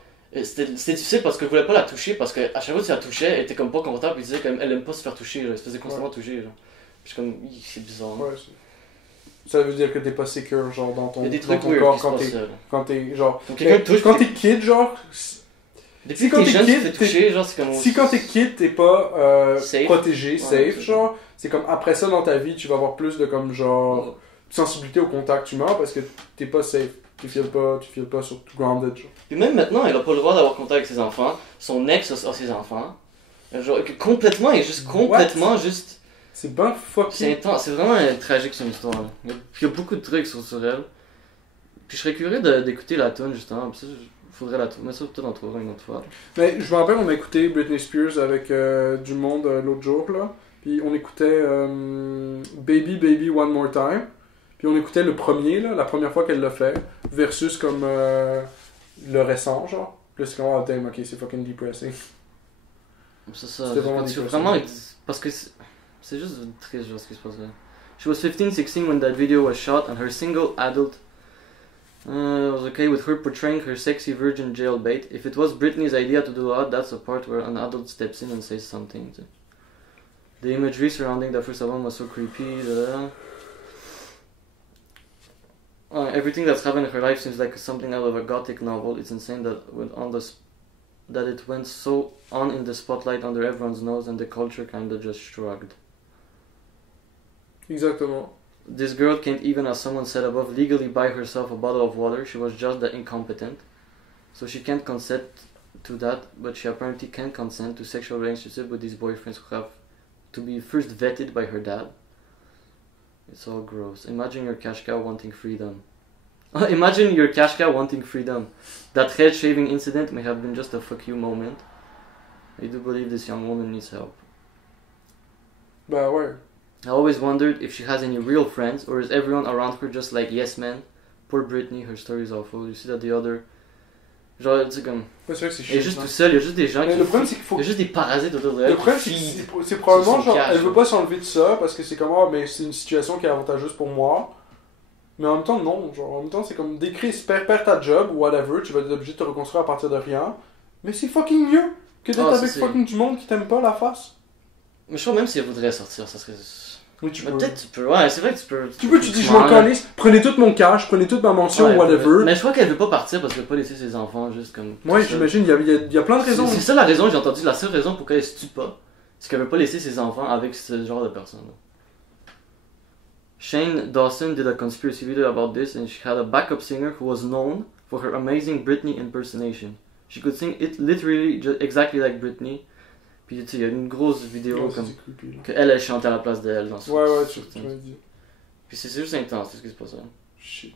c'était difficile parce qu'elle voulait pas la toucher, parce qu'à chaque fois que tu la touchais, elle était comme pas confortable, puis elle disait qu'elle aime pas se faire toucher, genre. Elle se faisait constamment toucher, genre. Je suis comme, c'est bizarre. Ouais, ça veut dire que t'es pas secure, genre dans ton, il y a des dans trucs ton corps quand t'es genre. Quand t'es kid, genre. Depuis que t'es jeune, tu te fais toucher, genre c'est comme. Si quand t'es kid, t'es pas safe. protégé, safe, genre. C'est comme après ça dans ta vie, tu vas avoir plus de comme genre sensibilité au contact humain parce que t'es pas safe. Tu files pas sur tout grounded, genre. Puis même maintenant, elle a pas le droit d'avoir contact avec ses enfants. Son ex a ses enfants. Genre, complètement, il est juste complètement juste. C'est ben fucking. C'est intense, c'est vraiment tragique son histoire. Là. Il y a beaucoup de trucs sur elle. Puis je serais curieux d'écouter la tune justement. Puis ça, faudrait la trouver. Mais ça, peut-être en trouver une autre fois. Mais je me rappelle, on a écouté Britney Spears avec du monde l'autre jour, là. Puis on écoutait Baby Baby One More Time. Puis on écoutait le premier, là, la première fois qu'elle l'a fait, versus comme le récent, genre. Puis là, c'est comme, oh damn, ok, c'est fucking depressing. C'est ça, vraiment parce que c'est juste triste, genre, ce qui se passe là. She was 15-16 when that video was shot, and her single adult was okay with her portraying her sexy virgin jailbait. If it was Britney's idea to do that, that's the part where an adult steps in and says something. The imagery surrounding the first album was so creepy. Everything that's happened in her life seems like something out of a gothic novel. It's insane that it went so on in the spotlight under everyone's nose, and the culture kinda just shrugged. Exactement. This girl can't even, as someone said above, legally buy herself a bottle of water. She was just that incompetent. So she can't consent to that, but she apparently can consent to sexual relationships with these boyfriends who have to be first vetted by her dad. It's all gross. Imagine your cash cow wanting freedom. Imagine your cash cow wanting freedom. That head shaving incident may have been just a fuck you moment. I do believe this young woman needs help. Bah ouais. I always wondered if she has any real friends, or is everyone around her just like yes men. Poor Britney, her story is awful. You see that the other... Genre, tu sais comme... Ouais, c'est vrai que c'est chiant. Elle est juste tout seul, il y a juste des gens qui... Le problème, c'est qu'il faut... Il y a juste des parasites autour d'elle. Le problème, c'est probablement genre, elle veut pas s'enlever de ça, parce que c'est comme, oh, mais c'est une situation qui est avantageuse pour moi. Mais en même temps, non. Genre, en même temps, c'est comme d'écrire, perds ta job ou whatever, tu vas être obligé de te reconstruire à partir de rien. Mais c'est fucking mieux que d'être avec fucking du monde qui t'aime pas la face. Mais je crois même si elle voudrait sortir, ça serait... Oui, tu peux. Peut-être tu peux, ouais, c'est vrai que tu peux. Tu dis, je m'en calisse, prenez tout mon cash, prenez toute ma mention, ouais, whatever. Mais je crois qu'elle veut pas partir parce qu'elle veut pas laisser ses enfants juste comme. Ouais, j'imagine, il y a plein de raisons. C'est ça la raison, j'ai entendu, la seule raison pour qu'elle se tue pas, c'est qu'elle veut pas laisser ses enfants avec ce genre de personnes. Shane Dawson did a conspiracy video about this, and she had a backup singer who was known for her amazing Britney impersonation. She could sing it literally exactly like Britney. Puis tu sais, il y a une grosse vidéo comme qu'elle chante à la place d'elle dans ce ouais, tu m'as dit. Puis c'est juste intense, c'est ce qui se passe là. Shit.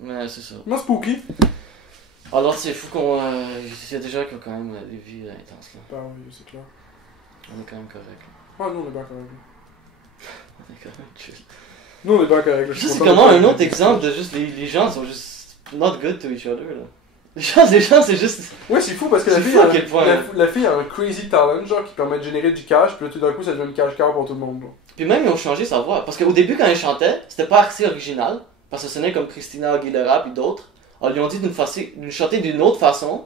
Mais c'est ça. Non, spooky. Alors c'est fou qu'on... il y a des gens qui ont quand même des vies intenses là. Bah oui, c'est clair. On est quand même correct. Ah non, on est pas correct. On est quand même chill. Nous on est pas correct. C'est comment un autre exemple de juste les gens sont juste not good to each other là. Les gens, c'est juste... Ouais, c'est fou parce que la fille a un crazy talent, genre, qui permet de générer du cash, puis là, tout d'un coup, ça devient une cash cow pour tout le monde, genre. Puis même, ils ont changé sa voix. Parce qu'au début, quand elle chantait, c'était pas assez original, parce que ça sonnait comme Christina Aguilera puis d'autres. Alors, ils lui ont dit de chanter d'une autre façon.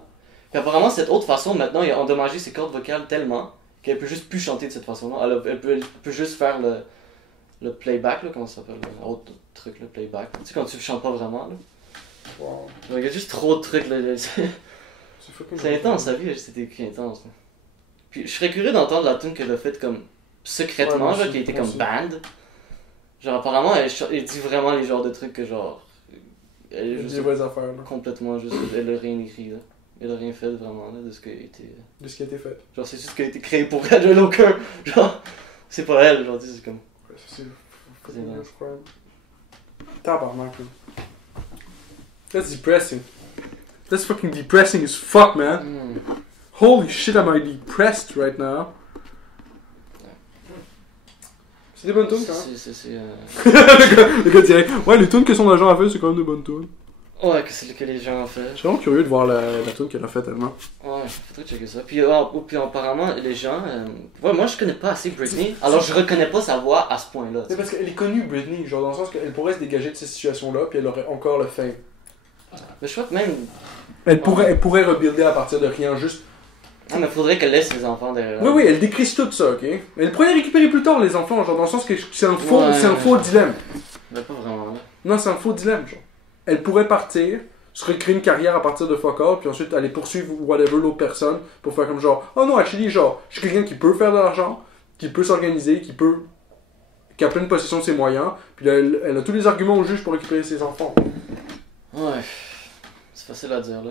Puis apparemment, cette autre façon, maintenant, ils ont endommagé ses cordes vocales tellement qu'elle peut juste plus chanter de cette façon-là. Elle peut juste faire le playback, là, comment ça s'appelle, l'autre truc, le playback. Tu sais, quand tu chantes pas vraiment, là. Wow. Il y a juste trop de trucs là. C'est intense, sa vie, c'était écrit intense. Là. Puis je serais curieux d'entendre la tune qu'elle a faite comme secrètement, genre, qui a été comme band. Genre apparemment elle dit vraiment les genres de trucs que genre. Elle est juste des vraies affaires là. Complètement juste, elle a rien écrit là. Il a rien fait vraiment là, de ce qui a été. De ce qui a été fait. Genre, c'est juste ce qui a été créé pour elle, Joker. Genre, c'est pas elle, genre, c'est comme. Ouais, ça c'est. C'est vrai. Je crois. Tabarnak, là. That's depressing. That's fucking depressing as fuck, man. Holy shit, am I depressed right now? C'est des bonnes tunes, quand même. Le gars dirait, ouais, les tunes que son agent a fait, c'est quand même des bonnes tunes. Ouais, que c'est ce que les gens ont fait. Je suis vraiment curieux de voir la tune qu'elle a fait tellement. Ouais, faudrait checker ça. Puis apparemment, les gens. Ouais, moi je connais pas assez Britney, alors je reconnais pas sa voix à ce point-là. C'est parce qu'elle est connue, Britney, genre dans le sens qu'elle pourrait se dégager de ces situations-là, puis elle aurait encore le fame. Mais je crois que même. Elle pourrait rebuilder à partir de rien, juste. Ah, mais faudrait qu'elle laisse les enfants derrière. Oui, elle décrise tout ça, ok? Elle pourrait les récupérer plus tard, les enfants, genre dans le sens que c'est un faux dilemme. Mais pas vraiment, là. Non, c'est un faux dilemme, genre. Elle pourrait partir, se recréer une carrière à partir de fuck all, puis ensuite aller poursuivre whatever l'autre personne pour faire comme genre, oh non, actually, genre, je suis quelqu'un qui peut faire de l'argent, qui peut s'organiser, qui a pleine possession de ses moyens, puis là, elle a tous les arguments au juge pour récupérer ses enfants. Ouais. C'est facile à dire, là.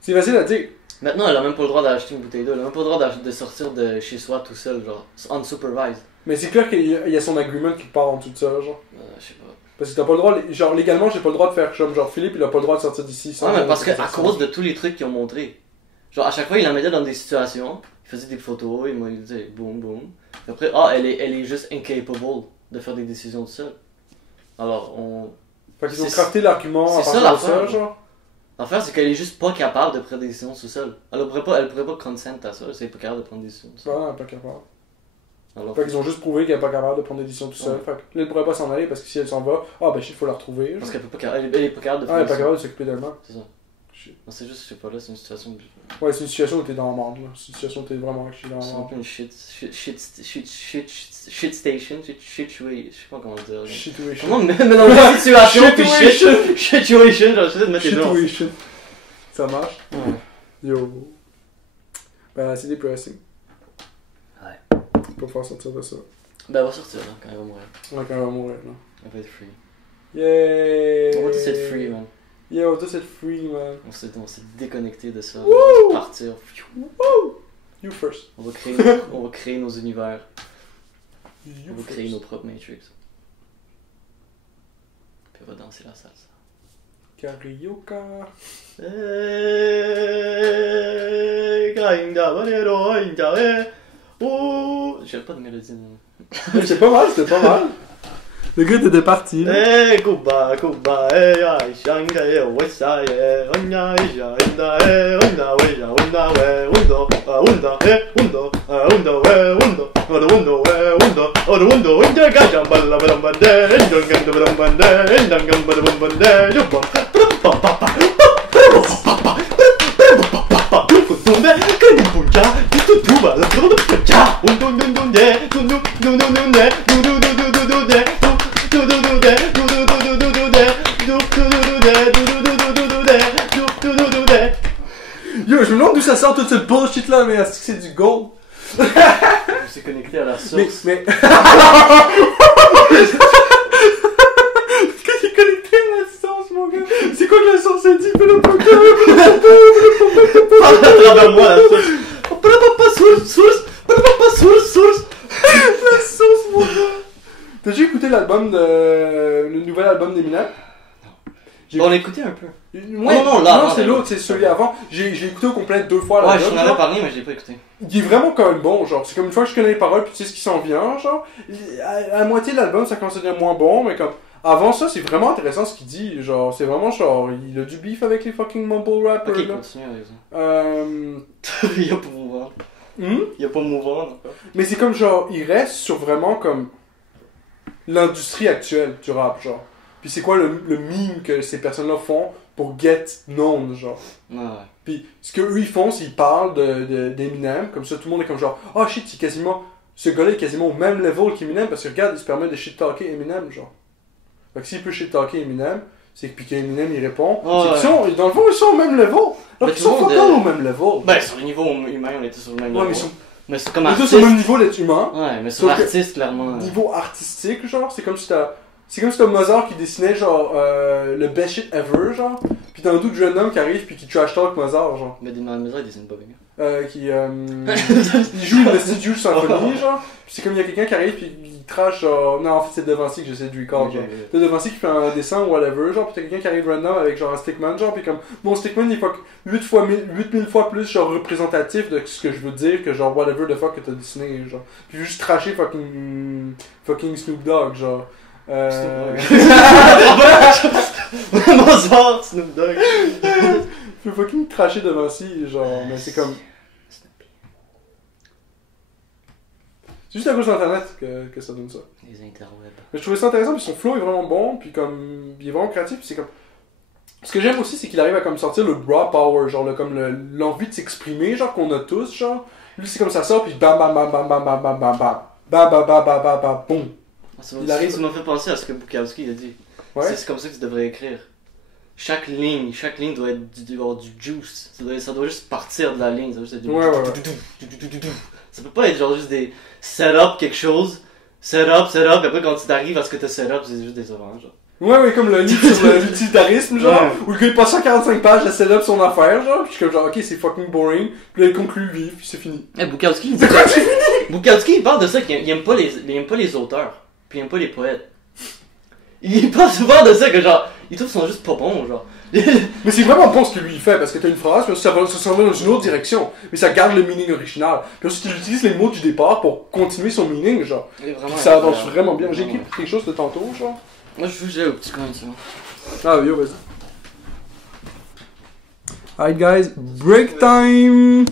C'est facile à dire. Maintenant, elle a même pas le droit d'acheter une bouteille d'eau, elle a même pas le droit de sortir de chez soi tout seul, genre, unsupervised. Mais c'est clair qu'il y a son agreement qui part en tout ça, genre. Je sais pas. Parce que t'as pas le droit, genre légalement, j'ai pas le droit de faire comme genre Philippe, il a pas le droit de sortir d'ici sans. Ouais, mais parce que à cause de tous les trucs qu'ils ont montrés. Genre, à chaque fois, il la mettait dans des situations, il faisait des photos, il disait boum boum. Et après, elle est juste incapable de faire des décisions tout seul. Alors, Fait qu'ils ont crafté l'argument à partir de ça, genre. L'affaire, c'est qu'elle est juste pas capable de prendre des décisions tout seul. Elle pourrait pas consent à ça, elle est pas capable de prendre des décisions tout seul. Ouais, elle est pas capable. Alors, fait qu'ils ont juste prouvé qu'elle est pas capable de prendre des décisions tout seul. Fait que là, elle pourrait pas s'en aller parce que si elle s'en va, shit, faut la retrouver. Parce qu'elle peut pas, elle est pas capable de faire. Elle est pas capable de s'occuper d'elle-même. C'est ça. Non, c'est juste, je sais pas, là, c'est une situation. Ouais, c'est une situation où t'es dans la merde, là. C'est une situation où t'es vraiment dans la merde. C'est un peu une shit station, je sais pas comment dire. Situation. Comment mélanger la situation puis situation, genre, j'essaie de mettre les deux. Situation. Ça marche? Ouais. Yo. Ben, c'est depressing. Ouais. Faut pouvoir sortir de ça. Ben, elle va sortir, là, quand elle va mourir. Ouais, quand elle va mourir, là. Elle va être free. Yeah! On va tous être free, man. Yeah, on va tous être free, man. On s'est déconnecté de ça. Woo! On va partir. Woo! You first. On va créer nos univers. On va créer nos propres Matrix. Puis on va danser la salsa. Carioca. J'ai pas de mélodie. C'est pas mal, c'était pas mal. Le gars était parti. Hey, Kuba, Kuba, hey, I shine, hey, west side, hey, on ya, hey, on way, undo, hey, undo, hey, undo, the window, in the gajam, balabande, in the gambambande, in the gambambande, you bump, Yo, je me demande d'où ça sort toute cette bullshit là, mais est-ce que c'est du gold? C'est connecté à la source. Mais... Quand il est connecté à la source, mon gars, c'est quoi que la source a dit? Parle à travers moi, la source. Source. La source, mon gars. T'as-tu écouté le nouvel album d'Eminem? On l'a écouté un peu. Ouais, non, c'est l'autre, c'est celui avant. J'ai écouté au complet 2 fois l'album. Ouais, je t'en avais parlé, mais je l'ai pas écouté. Il est vraiment quand même bon, genre. C'est comme une fois que je connais les paroles, puis tu sais ce qui s'en vient, genre. À la moitié de l'album, ça commence à devenir moins bon, mais comme. Avant ça, c'est vraiment intéressant ce qu'il dit. Genre, c'est vraiment genre. Il a du beef avec les fucking mumble rappers. Ok, continue avec ça. Il y a pas mouvant. Il y a pas mouvant, mais c'est comme genre. Il reste sur vraiment comme. L'industrie actuelle du rap, genre. Puis c'est quoi le meme que ces personnes-là font pour get known, genre. Ouais. Puis ce qu'eux ils font, c'est qu'ils parlent d'Eminem, comme ça tout le monde est comme genre, oh shit, ce gars-là est quasiment au même level qu'Eminem, parce que regarde, il se permet de shit-talker Eminem, genre. Fait que s'il peut shit-talker Eminem, c'est que puis qu'Eminem il répond, dans le fond ils sont au même level. Alors ils sont pas au même level. Ben sur le niveau humain, on était sur le même level. Mais c'est comme artiste. Ils sont sur le même niveau d'être humain. Ouais, mais sur l'artiste, clairement. Niveau artistique, genre, c'est comme si t'as Mozart qui dessinait genre le best shit ever, genre. Puis t'as un doute random qui arrive puis qui trash talk Mozart, genre. Mais Mozart il dessine pas bien. Il joue une Restitution Symphonie, genre. Puis c'est comme il y a quelqu'un qui arrive puis il trash, genre. Non, en fait, c'est Devancy que j'essaie de record, genre. C'est Devancy qui fait un dessin ou whatever, genre. Puis t'as quelqu'un qui arrive random avec genre un stickman, genre. Puis comme, mon stickman il est 8000 fois plus, genre, représentatif de ce que je veux dire que genre whatever the fuck que t'as dessiné, genre. Puis juste trasher fucking Snoop Dogg, genre. Mozart, Snoop Dogg. Je peux fucking tracher Devancy, genre, mais c'est comme. C'est juste à cause d'internet que ça donne ça. Les interwebs. Mais je trouvais ça intéressant, puis son flow est vraiment bon, puis comme. Il est vraiment créatif, puis c'est comme. Ce que j'aime aussi, c'est qu'il arrive à comme sortir le raw power, genre l'envie de s'exprimer, genre qu'on a tous, genre. Lui, c'est comme ça sort, puis bam bam bam bam bam bam bam bam bam bam bam bam bam bam bam boum. Ça m'a fait penser à ce que Bukowski a dit. Ouais. C'est comme ça que tu devrais écrire. Chaque ligne doit être du juice. Ça doit juste partir de la ligne. Ça doit juste être Ça peut pas être genre juste des setup quelque chose, setup, et après quand tu arrives à ce que t'as setup, c'est juste des oranges. Genre. Ouais, comme le livre sur l'utilitarisme, genre, où le gars il passe 145 pages à setup son affaire, genre, puis je suis comme genre, ok, c'est fucking boring, puis là il conclut le livre, puis c'est fini. Bukowski, il parle de ça, qu'il aime pas les auteurs, puis il aime pas les poètes. Il parle souvent de ça, que genre, il trouve qu'ils sont juste pas bons, genre. Mais c'est vraiment bon ce que lui il fait, parce que t'as une phrase, puis ça s'en va dans une autre direction, mais ça garde le meaning original. Puis ensuite il utilise les mots du départ pour continuer son meaning, genre. Puis ça avance vraiment bien. J'ai écrit quelque chose de tantôt, genre. Moi je veux que j'aille au petit coin, c'est bon. Ah, yo, vas-y. Alright guys, break time!